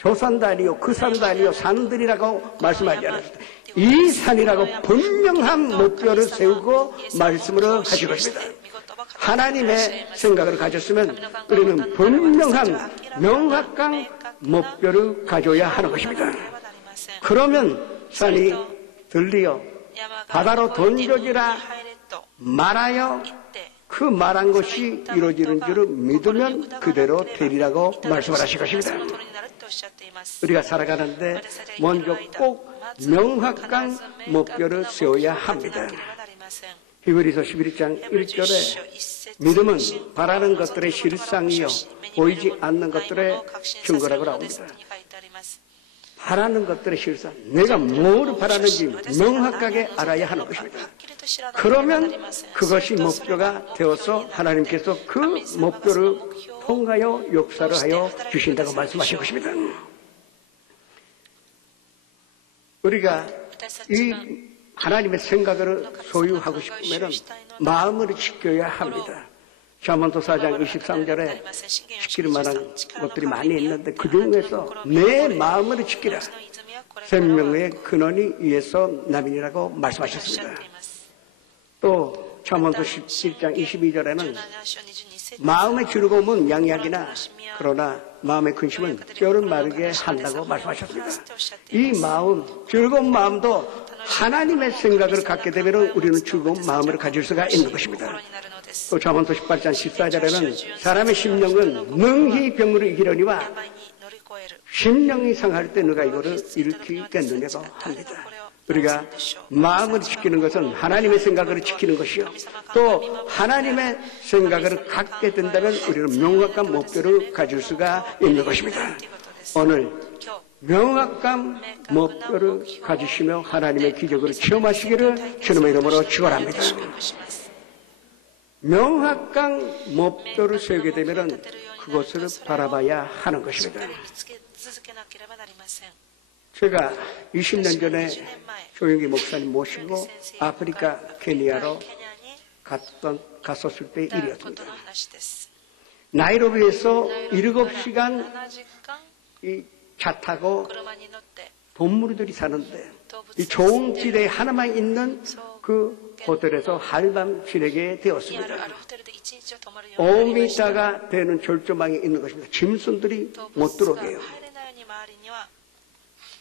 저 산도 아니요, 그 산도 아니요, 산들이라고 말씀하지 않았습니다. 이 산이라고 분명한 목표를 세우고 말씀으로 하신 것입니다. 하나님의 생각을 가졌으면 우리는 분명한 명확한 목표를 가져야 하는 것입니다. 그러면 산이 들리어 바다로 던져지라 말하여 그 말한 것이 이루어지는 줄을 믿으면 그대로 되리라고 말씀을 하신 것입니다. 우리가 살아가는데 먼저 꼭 명확한 목표를 세워야 합니다. 히브리서 11장 1절에 믿음은 바라는 것들의 실상이요 보이지 않는 것들의 증거라고 나옵니다. 바라는 것들의 실상, 내가 뭘 바라는지 명확하게 알아야 하는 것입니다. 그러면 그것이 목표가 되어서 하나님께서 그 목표를 통하여 역사를 하여 주신다고 말씀하신 것입니다. 우리가 이 하나님의 생각을 소유하고 싶으면 마음을 지켜야 합니다. 잠언서 4장 23절에 지킬 만한 것들이 많이 있는데 그 중에서 내 마음을 지키라. 생명의 근원이 위에서 남이니라고 말씀하셨습니다. 또 잠언서 17장 22절에는 마음의 즐거움은 양약이나 그러나 마음의 근심은 뼈를 마르게 한다고 말씀하셨습니다. 이 마음, 즐거운 마음도 하나님의 생각을 갖게 되면 우리는 즐거운 마음을 가질 수가 있는 것입니다. 또 잠언서 18장 14절에는 사람의 심령은 능히 병으로 이기려니와 심령이 상할 때 너가 이거를 일으키겠느냐고 합니다. 우리가 마음을 지키는 것은 하나님의 생각을 지키는 것이요. 또 하나님의 생각을 갖게 된다면 우리는 명확한 목표를 가질 수가 있는 것입니다. 오늘 명확한 목표를 가지시며 하나님의 기적을 체험하시기를 주님의 이름으로 축원합니다. 명확한 목표를 세우게 되면 그것을 바라봐야 하는 것입니다. 제가 20년 전에 조영기 목사님 모시고 아프리카 케니아로 갔었을 때 일이었습니다. 나이로비에서 7시간 이 차 타고 동물들이 사는데 이 좋은 지대에 하나만 있는 그 호텔에서 하룻밤 지내게 되었습니다. 5m가 되는 절조망이 있는 것입니다. 짐승들이 못 들어오게 해요.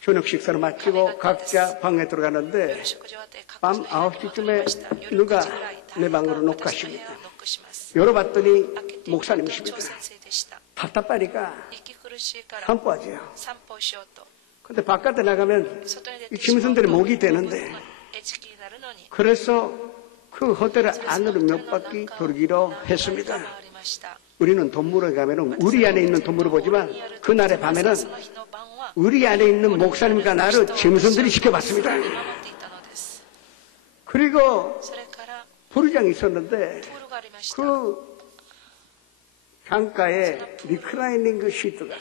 저녁 식사를 마치고 각자 방에 들어가는데 밤 9시쯤에 누가 내 방으로 녹가십니다. 열어봤더니 목사님이십니다. 답답하니까 산보하지요. 근데 바깥에 나가면 이 짐승들이 목이 되는데 그래서 그 호텔 안으로 몇 바퀴 돌기로 했습니다. 우리는 동물원에 가면 우리 안에 있는 동물을 보지만 그날의 밤에는 우리 안에 있는 목사님과 나를 짐승들이 지켜봤습니다. 그리고 부르장이 있었는데 그 강가에 리클라이닝 그 시트가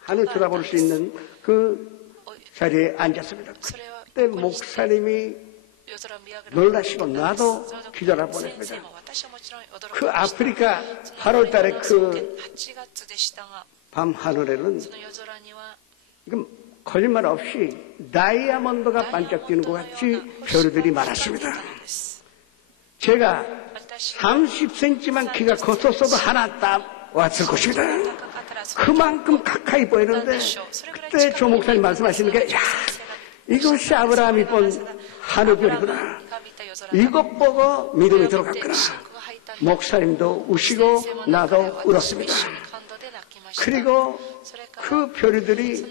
하늘 쳐다볼 수 있는 그 자리에 앉았습니다. 그때 목사님이 놀라시고 나도 기절할 뻔했습니다. 그 아프리카 8월 달에 그 밤 하늘에는 거짓말 없이 다이아몬드가 반짝이는 것 같이 별들이 많았습니다. 제가 30cm만 키가 컸었어도 하나 딱 왔을 것입니다. 그만큼 가까이 보이는데 그때 조 목사님 말씀하시는 게 야, 이것이 아브라함이 본 하늘별이구나. 이것 보고 믿음이 들어갔구나. 목사님도 우시고 나도 울었습니다. 그리고 그 별들이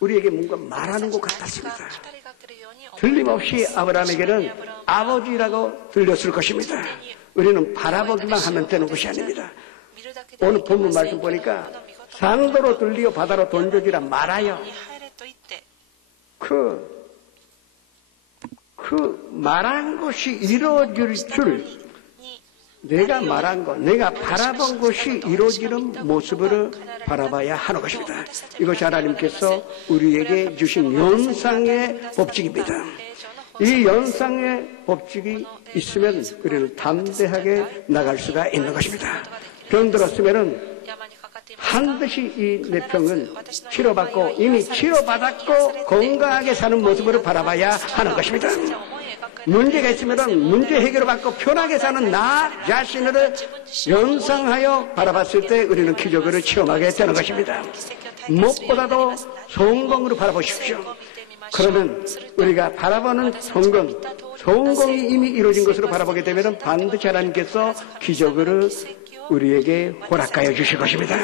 우리에게 뭔가 말하는 것 같았습니다. 틀림없이 아브라함에게는 아버지라고 들렸을 것입니다. 우리는 바라보기만 하면 되는 것이 아닙니다. 오늘 본문 말씀 보니까 산도로 들리어 바다로 던져지라 말하여 그 말한 것이 이루어질 줄 내가 말한 것, 내가 바라본 것이 이루어지는 모습을 바라봐야 하는 것입니다. 이것이 하나님께서 우리에게 주신 연상의 법칙입니다. 이 연상의 법칙이 있으면 우리는 담대하게 나갈 수가 있는 것입니다. 병 들었으면은 반드시 이 내 병은 치료받고 이미 치료받았고 건강하게 사는 모습으로 바라봐야 하는 것입니다. 문제가 있으면 문제 해결을 받고 편하게 사는 나 자신을 연상하여 바라봤을 때 우리는 기적을 체험하게 되는 것입니다. 무엇보다도 성공으로 바라보십시오. 그러면 우리가 바라보는 성공이 이미 이루어진 것으로 바라보게 되면 반드시 하나님께서 기적을 우리에게 허락하여 주실 것입니다.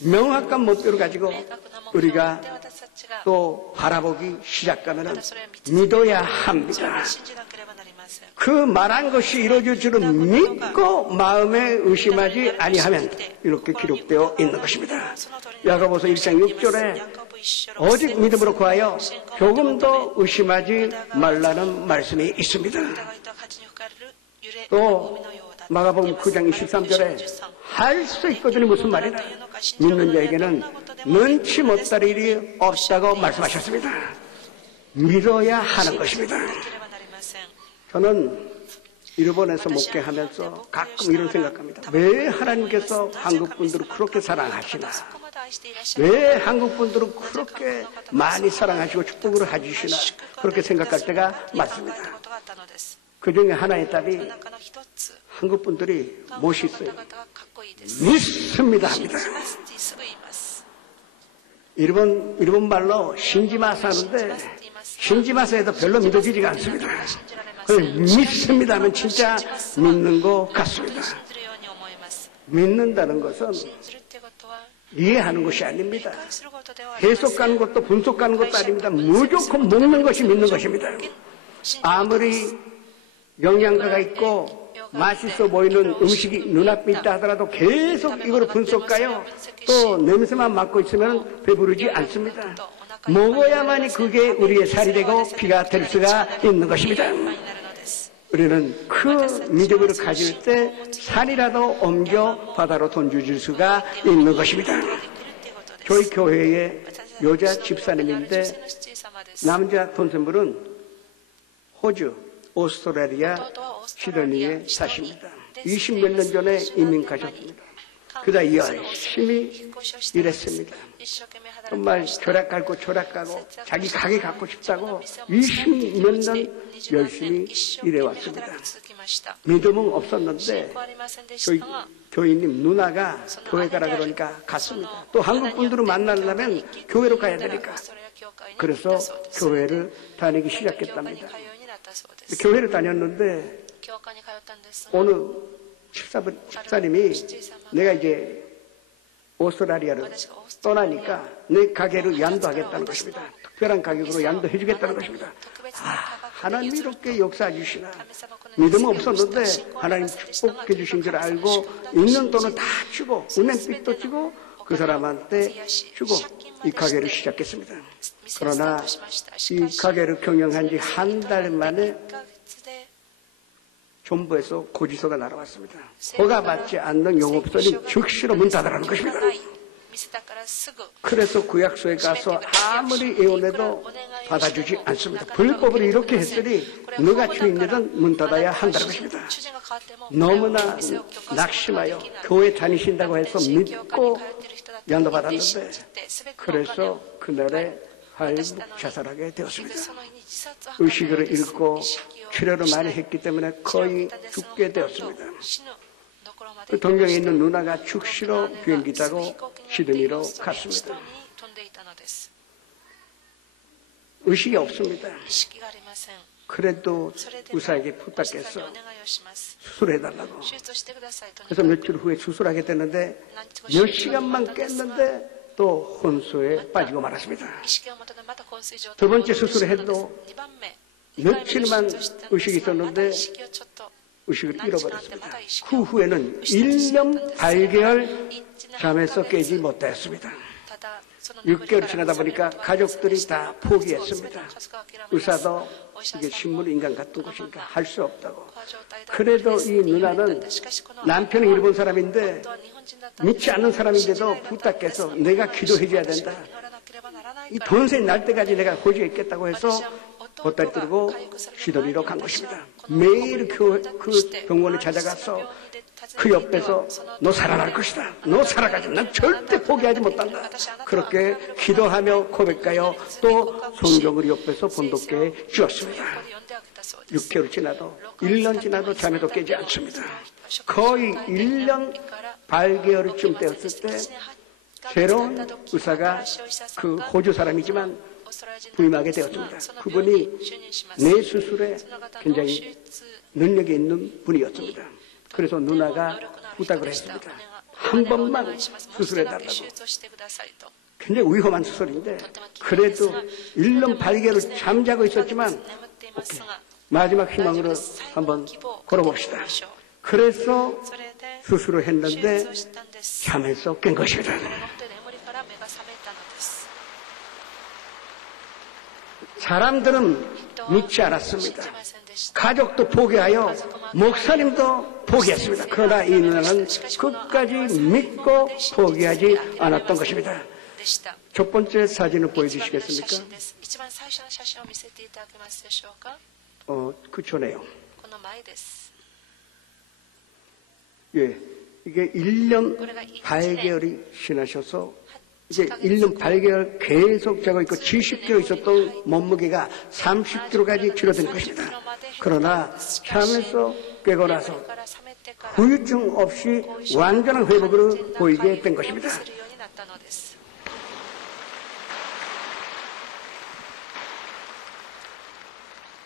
명확한 목표를 가지고 우리가 또 바라보기 시작하면 믿어야 합니다. 그 말한 것이 이루어질 줄은 믿고 마음에 의심하지 아니하면 이렇게 기록되어 있는 것입니다. 야고보서 1장 6절에 오직 믿음으로 구하여 조금 더 의심하지 말라는 말씀이 있습니다. 또 마가복음 9장 23절에 할 수 있거든요. 무슨 말이냐? 믿는 자에게는 눈치 못할 일이 없다고 말씀하셨습니다. 믿어야 하는 것입니다. 저는 일본에서 목회하면서 가끔 이런 생각합니다. 왜 하나님께서 한국 분들을 그렇게 사랑하시나? 왜 한국 분들은 그렇게 많이 사랑하시고 축복을 해주시나? 그렇게 생각할 때가 많습니다. 그 중에 하나의 답이 한국 분들이 멋있어요. 믿습니다 합니다. 일본 말로 신지마사 하는데 신지마사에도 별로 믿어지지가 않습니다. 믿습니다 하면 진짜 믿는 것 같습니다. 믿는다는 것은 이해하는 것이 아닙니다. 해석하는 것도 분석하는 것도 아닙니다. 무조건 먹는 것이 믿는 것입니다. 아무리 영양가가 있고 맛있어 보이는 음식이 눈앞에 있다 하더라도 계속 이걸 분석하여 또 냄새만 맡고 있으면 배부르지 않습니다. 먹어야만이 그게 우리의 살이 되고 피가 될 수가 있는 것입니다. 우리는 그 믿음을 가질 때 산이라도 옮겨 바다로 던져줄 수가 있는 것입니다. 저희 교회의 여자 집사님인데 남자 동생분은 호주, 오스트레일리아, 시드니에 사십니다. 20몇 년 전에 이민 가셨습니다. 그다 열심히 일했습니다. 정말 조락 갈고 자기 가게 갖고 싶다고 20몇 년 열심히 일해왔습니다. 믿음은 없었는데 저희 교인님 누나가 교회 가라 그러니까 갔습니다. 또 한국 분들을 만나려면 교회로 가야 되니까 그래서 교회를 다니기 시작했답니다. 교회를 다녔는데 어느 집사님이 내가 이제 오스트라리아를 떠나니까 내 가게를 양도하겠다는 것입니다. 특별한 가격으로 양도해 주겠다는 것입니다. 하나님 이렇게 역사해 주시나. 믿음은 없었는데 하나님 축복해 주신 줄 알고 있는 돈은 다 주고 은행빚도 주고 그 사람한테 주고 이 가게를 시작했습니다. 그러나 이 가게를 경영한 지 한 달 만에 정부에서 고지서가 날아왔습니다. 허가받지 않는 영업소는 즉시로 문 닫으라는 것입니다. 그래서 구약소에 가서 아무리 애원해도 받아주지 않습니다. 불법으로 이렇게 했으니 누가 주인이든 문 닫아야 한다는 것입니다. 너무나 낙심하여 교회 다니신다고 해서 믿고 양도받았는데 그래서 그날에 할복 자살하게 되었습니다. 의식을 잃고 치료를 많이 했기 때문에 거의 죽게 되었습니다. 그 동경에 있는 누나가 즉시로 비행기 타고 시드니로 갔습니다. 의식이 없습니다. 그래도 의사에게 부탁해서 수술해달라고. 그래서 며칠 후에 수술하게 됐는데 몇 시간만 깼는데 또 혼수에 빠지고 말았습니다. 두 번째 수술을 해도 며칠만 의식이 있었는데 의식을 잃어버렸습니다. 그 후에는 1년 8개월 잠에서 깨지 못했습니다. 6개월 지나다 보니까 가족들이 다 포기했습니다. 의사도 이게 식물 인간 같은 것인가 할 수 없다고. 그래도 이 누나는 남편은 일본 사람인데 믿지 않는 사람인데도 부탁해서 내가 기도해줘야 된다. 이 본세 날 때까지 내가 호주에 있겠다고 해서 보따리 들고 시도리로 간 것입니다. 매일 그 병원에 찾아가서 그 옆에서 너 살아날 것이다. 너 살아가지. 난 절대 포기하지 못한다. 그렇게 기도하며 고백하여 또 성경을 옆에서 본독교에 주었습니다. 6개월 지나도 1년 지나도 잠에도 깨지 않습니다. 거의 1년 8개월쯤 되었을 때 새로운 의사가 그 호주 사람이지만 부임하게 되었습니다. 그분이 내 수술에 굉장히 능력이 있는 분이었습니다. 그래서 누나가 부탁을 했습니다. 한 번만 수술해달라고. 굉장히 위험한 수술인데 그래도 1년 8개월 잠자고 있었지만 오케이. 마지막 희망으로 한번 걸어봅시다. 그래서 수술을 했는데 잠에서 깬 것입니다. 사람들은 믿지 않았습니다. 가족도 포기하여 목사님도 포기했습니다. 그러나 이 누나는 끝까지 믿고 포기하지 않았던 것입니다. 첫 번째 사진을 보여주시겠습니까? 그렇네요. 예, 이게 1년 8개월이 지나셔서 이제 1년 8개월 계속 자고 있고 70kg 있었던 몸무게가 30kg까지 줄어든 것입니다. 그러나 잠에서 깨고 나서 후유증 없이 완전한 회복으로 보이게 된 것입니다.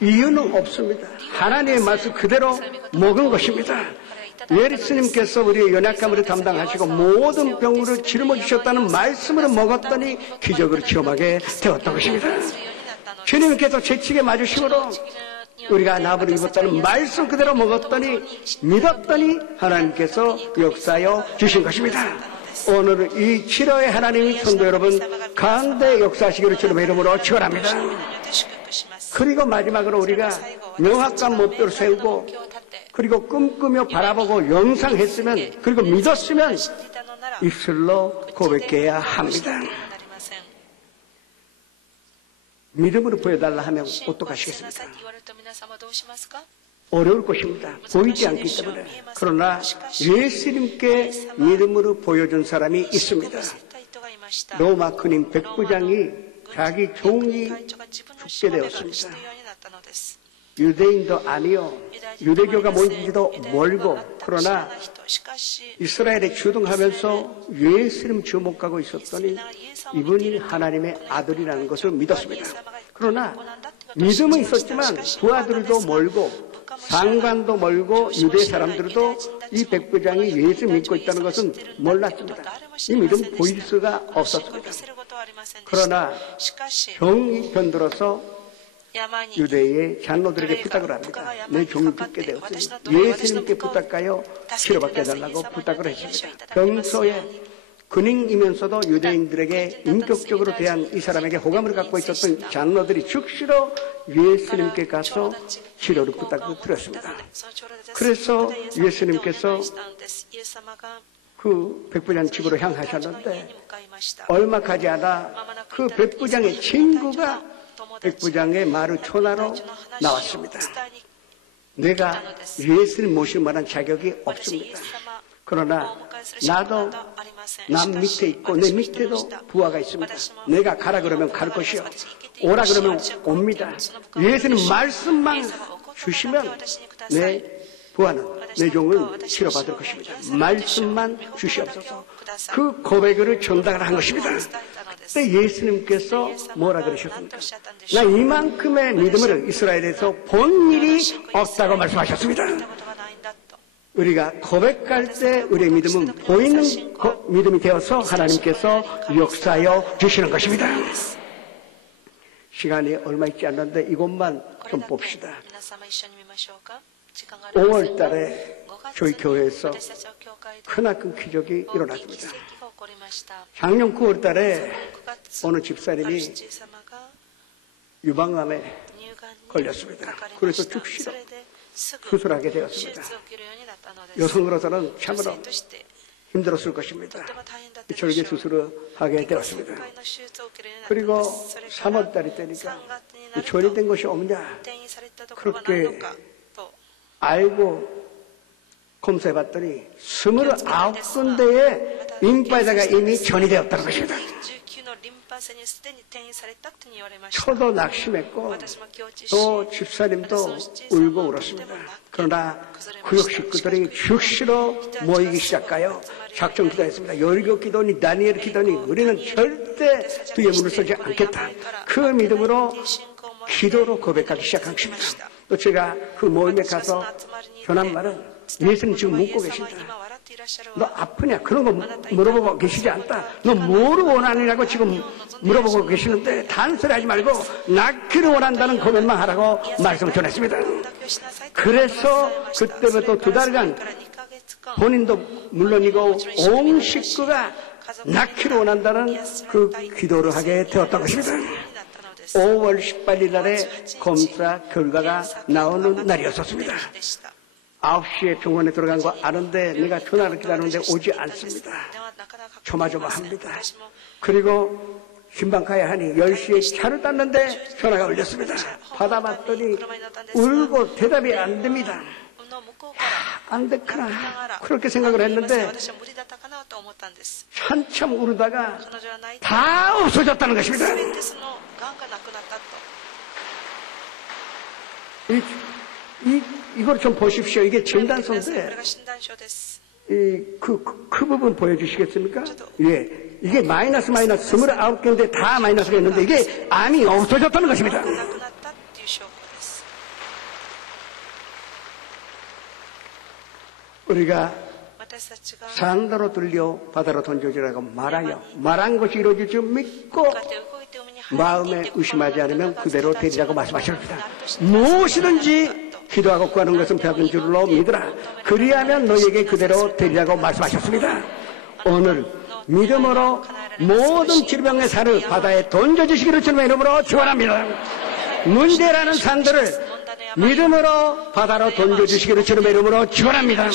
이유는 없습니다. 하나님의 말씀 그대로 먹은 것입니다. 예수님께서 우리의 연약감을 담당하시고 모든 병으로 짊어 주셨다는 말씀으로 먹었더니 기적으로 체험하게 되었던 것입니다. 주님께서 채찍에 맞으심으로 우리가 나부를 입었다는 말씀 그대로 먹었더니 믿었더니 하나님께서 역사하여 주신 것입니다. 오늘은 이 치료의 하나님이 성도 여러분 가운데 역사하시기를 주님의 이름으로 축원합니다. 그리고 마지막으로 우리가 명확한 목표를 세우고 그리고 꿈꾸며 바라보고 영상했으면 그리고 믿었으면 입술로 고백해야 합니다. 믿음으로 보여달라 하면 어떡하시겠습니까? 어려울 것입니다. 보이지 않기 때문에. 그러나 예수님께 믿음으로 보여준 사람이 있습니다. 로마 군인 백부장이 자기 종이 죽게 되었습니다. 유대인도 아니요, 유대교가 뭔지도 멀고, 그러나 이스라엘에 주둔하면서 예수님 주목하고 있었더니 이분이 하나님의 아들이라는 것을 믿었습니다. 그러나 믿음은 있었지만 부하들도 멀고 상관도 멀고 유대 사람들도 이 백부장이 예수 믿고 있다는 것은 몰랐습니다. 이 믿음 보일 수가 없었습니다. 그러나 종이 편들어서 유대의 장로들에게 부탁을 합니다. 내 종이 죽게 되었으니 예수님께 부탁하여 치료받게 해달라고 부탁을 했습니다. 평소에 군인이면서도 유대인들에게 인격적으로 대한 이 사람에게 호감을 갖고 있었던 장로들이 즉시로 예수님께 가서 치료를 부탁을 드렸습니다. 그래서 예수님께서 그 백부장 집으로 향하셨는데 얼마 가지 않아 그 백부장의 친구가 백부장의 마루초나로 나왔습니다. 내가 예수를 모실 만한 자격이 없습니다. 그러나 나도 남 밑에 있고 내 밑에도 부하가 있습니다. 내가 가라 그러면 갈 것이요, 오라 그러면 옵니다. 예수님 말씀만 주시면 내 부하는, 내 종은 치료받을 것입니다. 말씀만 주시옵소서. 그 고백을 전달을 한 것입니다. 그때 예수님께서 뭐라 그러셨습니까? 나 이만큼의 믿음을 이스라엘에서 본 일이 없다고 말씀하셨습니다. 우리가 고백할 때 우리의 믿음은 보이는 믿음이 되어서 하나님께서 역사하여 주시는 것입니다. 시간이 얼마 있지 않는데 이것만 좀 봅시다. 5월 달에 저희 교회에서 크나큰 기적이 일어났습니다. 작년 9월 달에 어느 집사님이 유방암에 걸렸습니다. 그래서 즉시로 수술하게 되었습니다. 여성으로서는 참으로 힘들었을 것입니다. 절개 수술을 하게 되었습니다. 그리고 3월달이 되니까 전이된 것이 없냐 그렇게 알고 검사해봤더니 29군데에 림파에다가 이미 전이되었다는 것입니다. 저도 낙심했고 또 집사님도 울고 울었습니다. 그러나 구역 식구들이 즉시로 모이기 시작하여 작정 기도했습니다. 열교 기도니 다니엘 기도니 우리는 절대 뒤에 문을 서지 않겠다. 그 믿음으로 기도로 고백하기 시작한 것입니다. 또 제가 그 모임에 가서 전한 말은 예수님 지금 묻고 계신다. 너 아프냐? 그런 거 물어보고 계시지 않다. 너 뭐를 원하느냐고 지금 물어보고 계시는데 단소리하지 말고 낫기를 원한다는 고백만 하라고 말씀을 전했습니다. 그래서 그때부터 2달간 본인도 물론이고 온 식구가 낫기를 원한다는 그 기도를 하게 되었던 것입니다. 5월 18일 날에 검사 결과가 나오는 날이었었습니다. 9시에 병원에 들어간 거 아는데 내가 전화를 기다리는데 오지 않습니다. 조마조마합니다. 그리고 신방 가야 하니 10시에 차를 땄는데 전화가 울렸습니다. 받아봤더니 울고 대답이 안 됩니다. 안 됐구나 그렇게 생각을 했는데 한참 울다가 다 없어졌다는 것입니다. 이걸 좀 보십시오. 이게 진단서인데 그 부분 보여주시겠습니까? 예, 이게 마이너스 29개인데 다 마이너스가 있는데 이게 암이 없어졌다는 것입니다. 우리가 산다로 들려 바다로 던져지라고 말한 것이 이루어질 줄 믿고 마음에 의심하지 않으면 그대로 되리라고 말씀하셨습니다. 무엇이든지 기도하고 구하는 것은 배운 줄로 믿으라. 그리하면 너에게 그대로 되리라고 말씀하셨습니다. 오늘 믿음으로 모든 질병의 살을 바다에 던져주시기를 주님의 이름으로 축원합니다. 문제라는 산들을 믿음으로 바다로 던져주시기를 주님의 이름으로 축원합니다.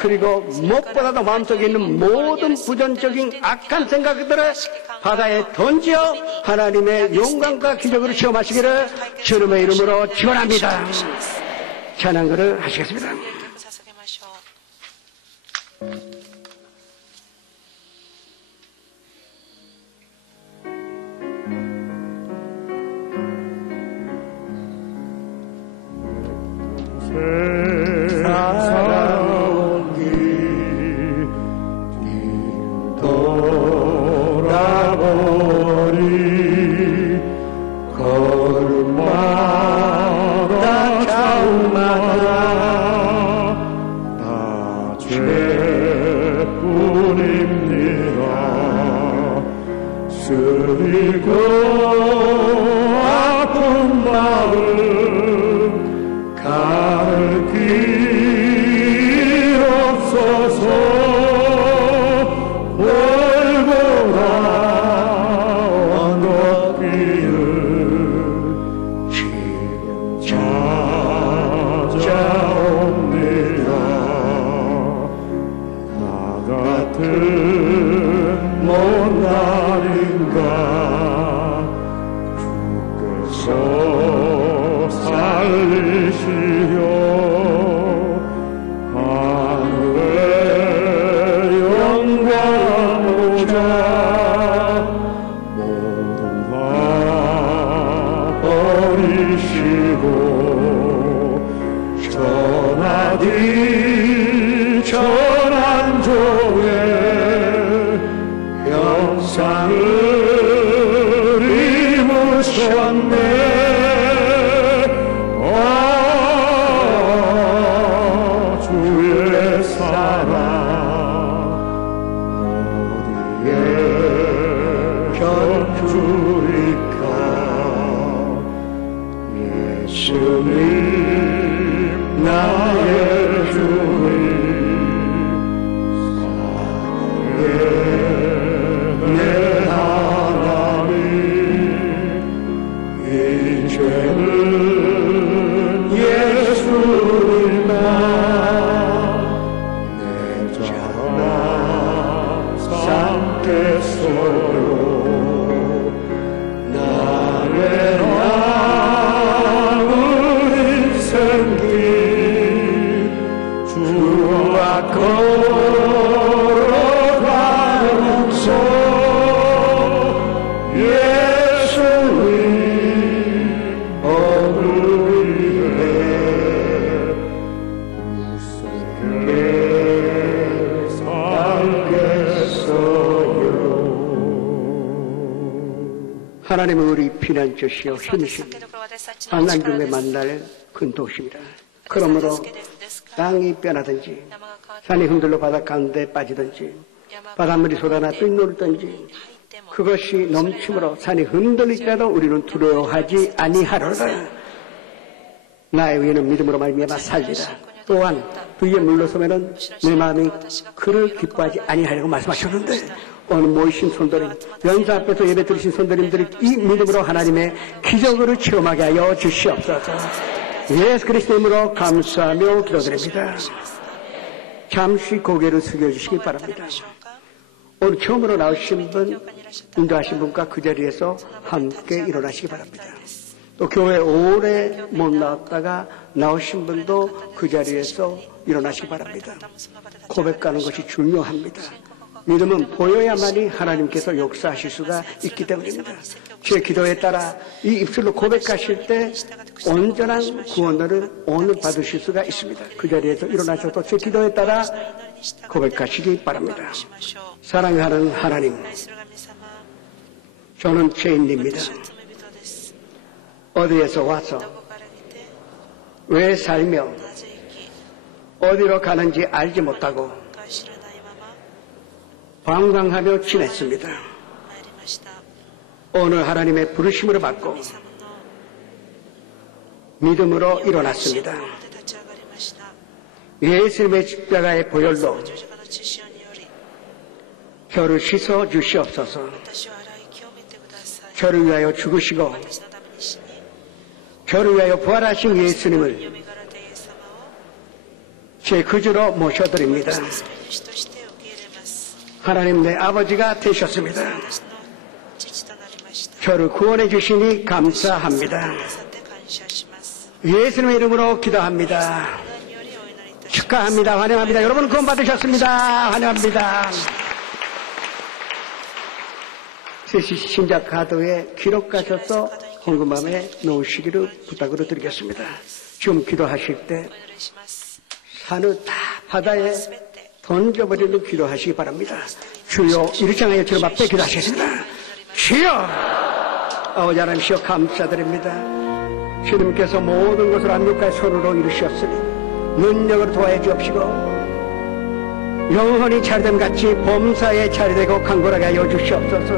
그리고 무엇보다도 마음속에 있는 모든 부정적인 악한 생각들을 바다에 던져 하나님의 영광과 기적으로 체험하시기를 주님의 이름으로 축원합니다. 찬양을 하시겠습니다. 살아온 길 돌아보리 걸마다 자우마다 다 죄 걸어가면서 예수님 얼굴에 우습게 살겠어요. 하나님은 우리 피난처시여 힘이시오. 환난 중에 만날 큰 도시입니다. 그러므로 땅이 변하든지 산이 흔들려 바닷 가운데 빠지든지 바닷물이 쏟아나 뛰놀든지 그것이 넘침으로 산이 흔들릴지라도 우리는 두려워하지 아니하리라. 나의 위에는 믿음으로 말미암아 살리라. 또한 위에 물러서면은 내 마음이 그를 기뻐하지 아니하려고 말씀하셨는데 오늘 모이신 손들임, 연사 앞에서 예배 드리신 손들임들이 이 믿음으로 하나님의 기적으로 체험하게 하여 주시옵소서. 예수 그리스도 이름으로 감사하며 기도드립니다. 잠시 고개를 숙여주시기 바랍니다. 오늘 처음으로 나오신 분, 인도하신 분과 그 자리에서 함께 일어나시기 바랍니다. 또 교회 오래 못 나왔다가 나오신 분도 그 자리에서 일어나시기 바랍니다. 고백하는 것이 중요합니다. 믿음은 보여야만이 하나님께서 역사하실 수가 있기 때문입니다. 제 기도에 따라 이 입술로 고백하실 때 온전한 구원을 오늘 받으실 수가 있습니다. 그 자리에서 일어나셔서 제 기도에 따라 고백하시기 바랍니다. 사랑하는 하나님, 저는 죄인입니다. 어디에서 와서 왜 살며 어디로 가는지 알지 못하고 방황하며 지냈습니다. 오늘 하나님의 부르심을 받고 믿음으로 일어났습니다. 예수님의 십자가의 보혈로 저를 씻어 주시옵소서. 저를 위하여 죽으시고 저를 위하여 부활하신 예수님을 제 구주로 모셔드립니다. 하나님 내 아버지가 되셨습니다. 저를 구원해 주시니 감사합니다. 예수님의 이름으로 기도합니다. 축하합니다. 환영합니다. 여러분 구원 받으셨습니다. 환영합니다. 신작 카드에 기록하셔서 헌금함에 놓으시기를 부탁으로 드리겠습니다. 지금 기도하실 때 산을 다 바다에 던져버리는 기도하시기 바랍니다. 주여 이렇게 하여 주님 앞에 기도하시겠습니다. 주여 아버지 하나님이시여 감사드립니다. 주님께서 모든 것을 안독하여 손으로 이루셨으니 능력으로 도와해 주옵시고 영원히 차례됨 같이 범사에 차례되고 강건하게 하여 주시옵소서.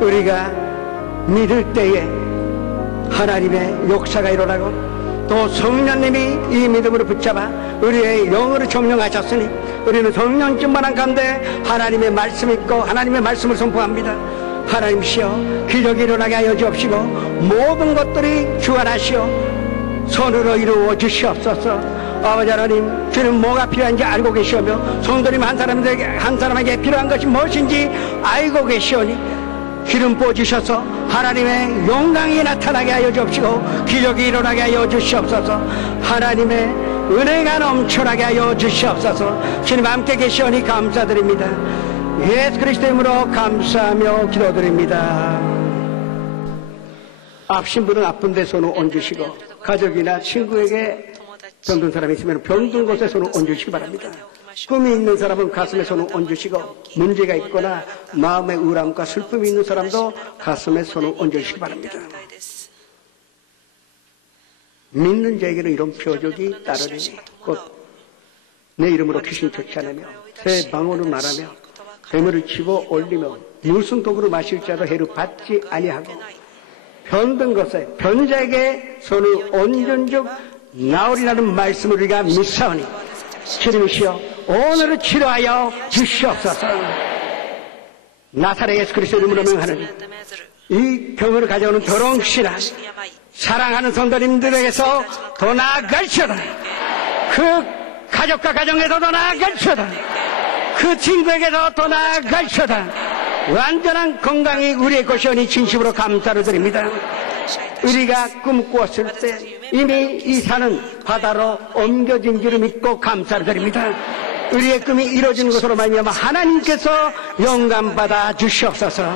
우리가 믿을 때에 하나님의 역사가 일어나고 또 성령님이 이 믿음으로 붙잡아 우리의 영으로 점령하셨으니 우리는 성령 충만한 가운데 하나님의 말씀 있고 하나님의 말씀을 선포합니다. 하나님이시여 기적이 일어나게 하여 주옵시고 모든 것들이 주관하시어 손으로 이루어 주시옵소서. 아버지 하나님, 주는 뭐가 필요한지 알고 계시오며 성도님 한 사람에게 필요한 것이 무엇인지 알고 계시오니 기름 부어주셔서 하나님의 영광이 나타나게 하여 주옵시고 기적이 일어나게 하여 주시옵소서. 하나님의 은혜가 넘쳐나게 하여 주시옵소서. 주님 함께 계시오니 감사드립니다. 예수 그리스도 이름으로 감사하며 기도드립니다. 아프신 분은 아픈 데 손을 얹으시고 가족이나 친구에게 병든 사람이 있으면 병든 곳에 손을 얹으시기 바랍니다. 꿈이 있는 사람은 가슴에 손을 얹으시고 문제가 있거나 마음의 우울함과 슬픔이 있는 사람도 가슴에 손을 얹으시기 바랍니다. 믿는 자에게는 이런 표적이 따르니 곧 내 이름으로 귀신 쫓아내며 새 방언을 말하며 괴물을 치고 올리며 무슨 독으로 마실 자도 해를 받지 아니하고 병든 것에 변자에게 손을 얹은 즉 나으리라는 말씀을 우리가 믿사오니 주님이시여 오늘을 치료하여 주시옵소서. 나사렛 예수 그리스도 이름으로 명하는 이 병을 가져오는 더러운 신앙 사랑하는 성도님들에게서 더 나아갈지어다. 그 가족과 가정에서 더 나아갈지어다. 그 친구에게서 더 나아갈지어다. 완전한 건강이 우리의 것이오니 진심으로 감사를 드립니다. 우리가 꿈꾸었을 때 이미 이 산은 바다로 옮겨진 줄을 믿고 감사를 드립니다. 우리의 꿈이 이루어지는 것으로 말미암아 하나님께서 영감 받아 주시옵소서.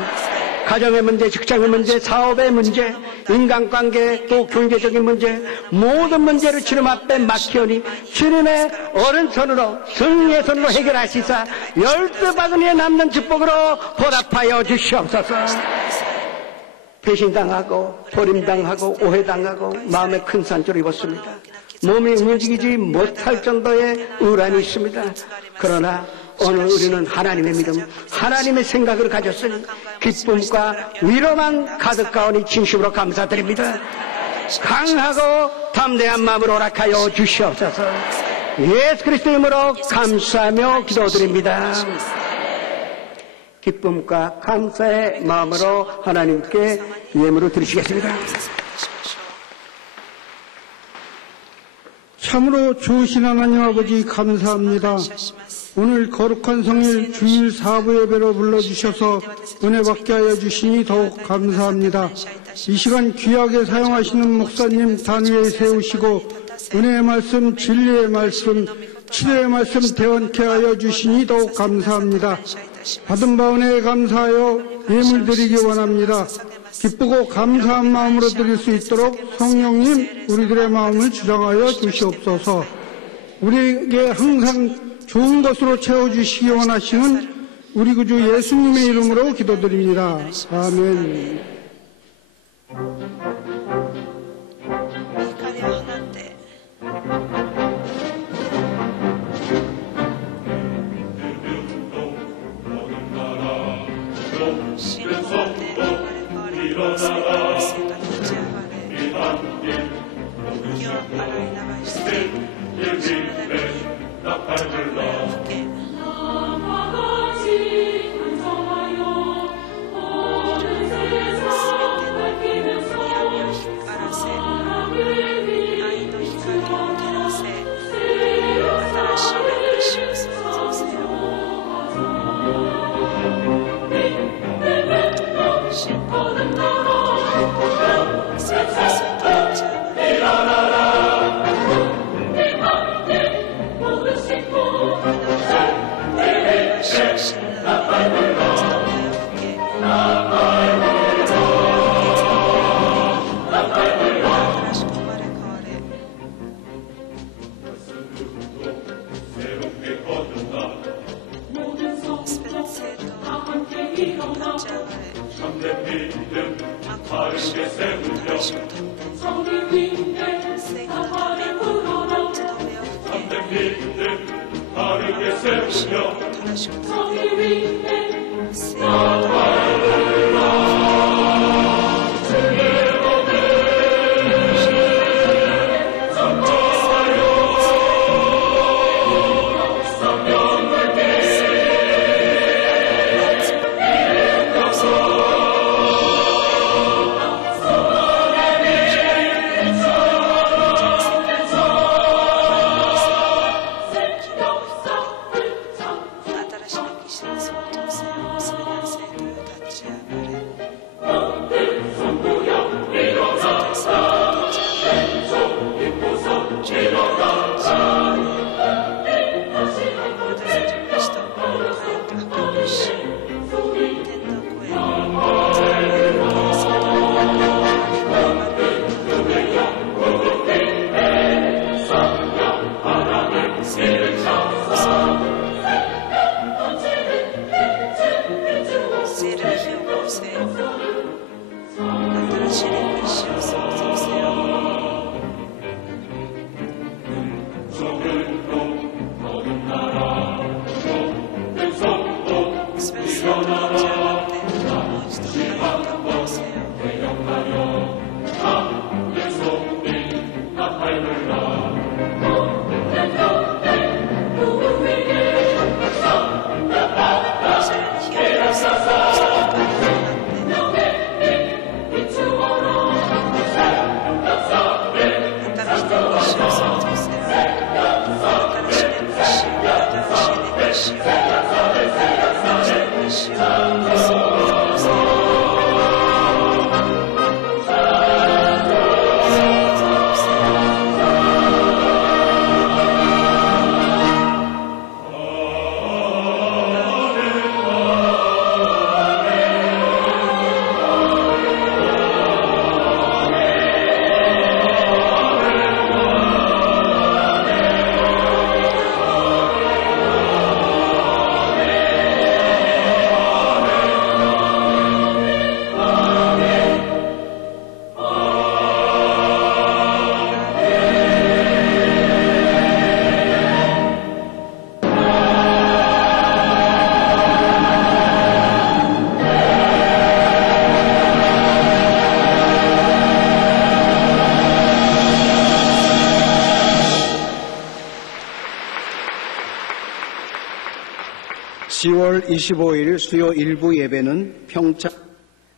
가정의 문제, 직장의 문제, 사업의 문제, 인간관계, 또 경제적인 문제, 모든 문제를 주님 앞에 맡기오니 주님의 오른손으로 승리의 손으로 해결하시사 12바구니에 남는 축복으로 보답하여 주시옵소서. 배신당하고 버림당하고 오해당하고 마음에 큰 상처를 입었습니다. 몸이 움직이지 못할 정도의 우울함이 있습니다. 그러나 오늘 우리는 하나님의 믿음, 하나님의 생각을 가졌으니 기쁨과 위로만 가득하오니 진심으로 감사드립니다. 강하고 담대한 마음으로 허락하여 주시옵소서. 예수 그리스도의 이름으로 감사하며 기도드립니다. 기쁨과 감사의 마음으로 하나님께 예물을 드리시겠습니다. 참으로 좋으신 하나님 아버지 감사합니다. 오늘 거룩한 성일 주일 사부 예배로 불러주셔서 은혜 받게 하여 주시니 더욱 감사합니다. 이 시간 귀하게 사용하시는 목사님 단위에 세우시고 은혜의 말씀, 진리의 말씀, 치료의 말씀 대원케 하여 주시니 더욱 감사합니다. 받은 바 은혜에 감사하여 예물 드리기 원합니다. 기쁘고 감사한 마음으로 드릴 수 있도록 성령님 우리들의 마음을 주장하여 주시옵소서. 우리에게 항상 좋은 것으로 채워주시기 원하시는 우리 구주 예수님의 이름으로 기도드립니다. 아멘. 10월 25일 수요 일부 예배는 평창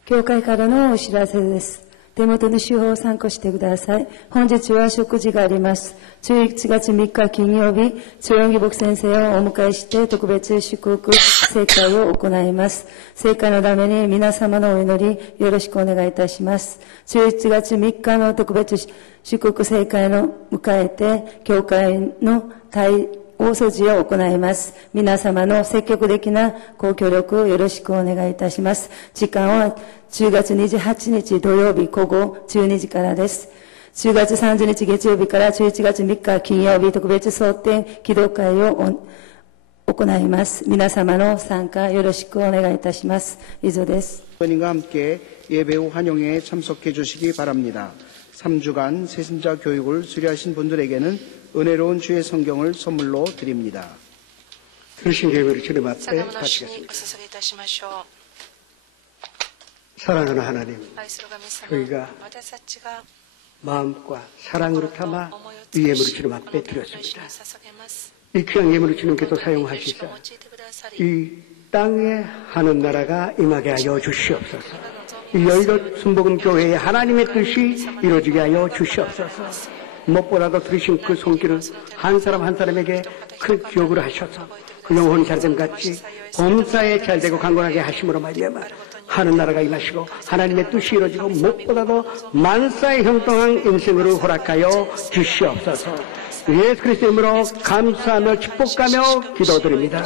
教会からのお知らせです。手元の手法を参考してください。本日は食事があります。11月3日金曜日、長義牧先生をお迎えして特別祝福聖会を行います。聖会のために皆様のお祈りよろしくお願いいたします。11月3日の特別祝福聖会の迎えて、教会の大掃除を行います。皆様の積極的なご協力をよろしくお願いいたします。時間は10月28日土曜日午後12時からです。10月30日月曜日から11月3日金曜日特別蒼天祈祷会を行います。皆様の参加よろしくお願いいたします。以上です。님과 함께 예배 후 환영회에 참석해 주시기 바랍니다. 3주간 세신자 교육을 수료하신 분들에게는 은혜로운 주의 성경을 선물로 드립니다. 들으신 예배를 주님 앞에 바치겠습니다. 사랑하는 하나님, 저희가 마음과 사랑으로 담아 이 예물을 주님 앞에 드렸습니다. 이 귀한 예물을 주님께서 사용하시자 이 땅에 하는 나라가 임하게 하여 주시옵소서. 이 여의도 순복음교회의 하나님의 뜻이 이루어지게 하여 주시옵소서. 무엇보다도 들으신 그 손길을 한 사람 한 사람에게 큰 기억으로 하셔서 그 영혼이 잘됨 같이 범사에 잘되고 강건하게 하심으로 말미암아 하는 나라가 임하시고 하나님의 뜻이 이루어지고 무엇보다도 만사에 형통한 인생으로 허락하여 주시옵소서. 예수 그리스도의 이름으로 감사하며 축복하며 기도드립니다.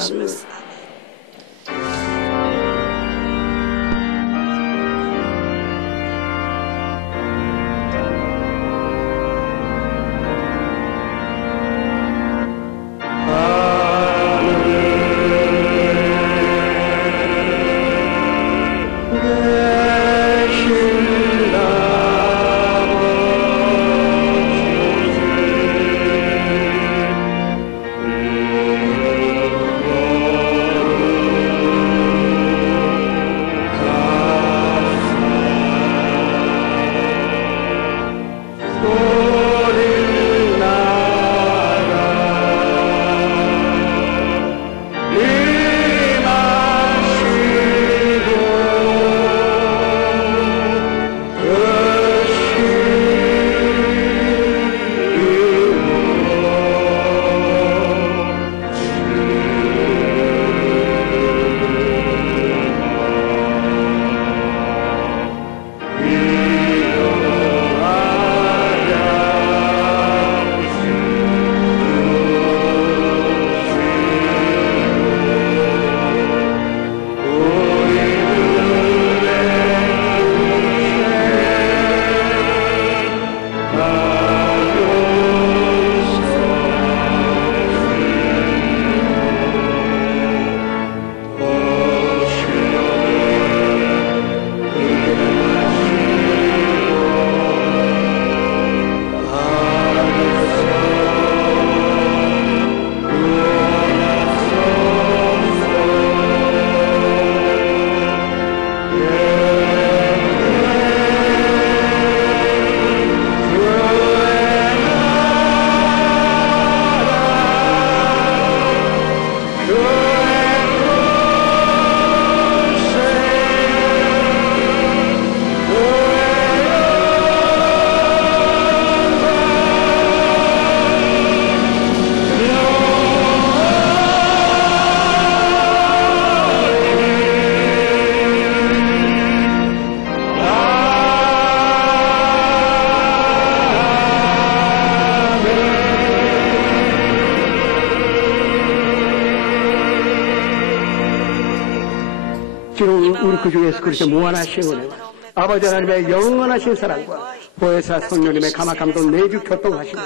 우리 그 중에서 그렇게 무한하신 은혜와 아버지 하나님의 영원하신 사랑과 보혜사 성령님의 감화감동 내주 교통하시고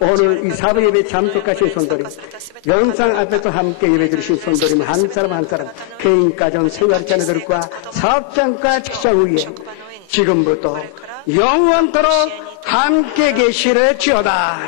오늘 이 사부 예배 참석하신 손들이 영상 앞에서 함께 예배 드리신 손들이 한 사람 한 사람 개인 가정 생활 자녀들과 사업장과 직장 위에 지금부터 영원토록 함께 계시려지어다.